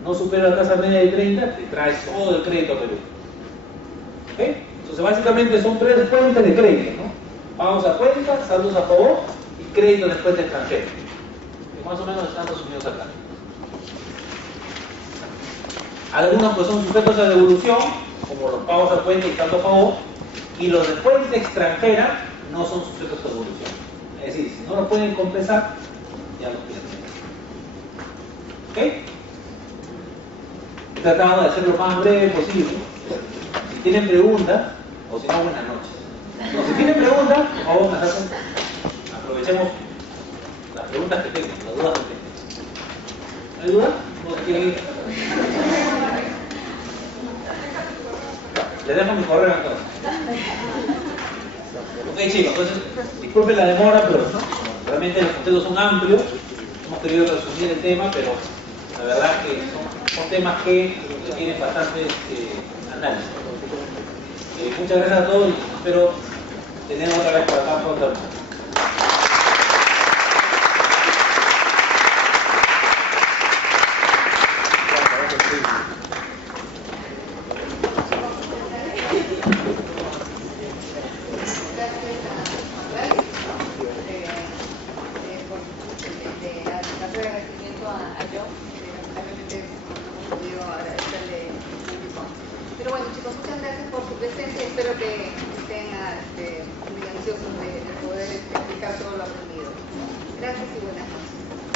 no supera la tasa media de 30%, te traes todo el crédito a Perú. ¿Ok? Entonces básicamente son 3 fuentes de crédito, ¿no? Pagos a cuenta, saldos a favor y crédito después de extranjero. Que más o menos están resumidos acá. Algunos pues son sujetos a devolución, como los pagos a cuenta y saldo a favor, y los de fuente extranjera no son sujetos a devolución. Es decir, si no lo pueden compensar, ya lo pierden. ¿Ok? He tratado de hacerlo lo más breve posible. Si tienen preguntas, o si no, buenas noches. No, si tienen preguntas, por favor, aprovechemos las preguntas que tengan, las dudas que tengan. ¿Hay dudas? ¿No quieren ir? Les dejo mi correo entonces. Ok, chicos, entonces, disculpen la demora, pero realmente los conceptos son amplios. Hemos querido resumir el tema, pero la verdad que son temas que tienen bastante análisis. Muchas gracias a todos y espero tener otra vez por acá pronto. Pero bueno, chicos, muchas gracias por su presencia. Espero que estén muy ansiosos de poder explicar todo lo aprendido. Gracias y buenas noches.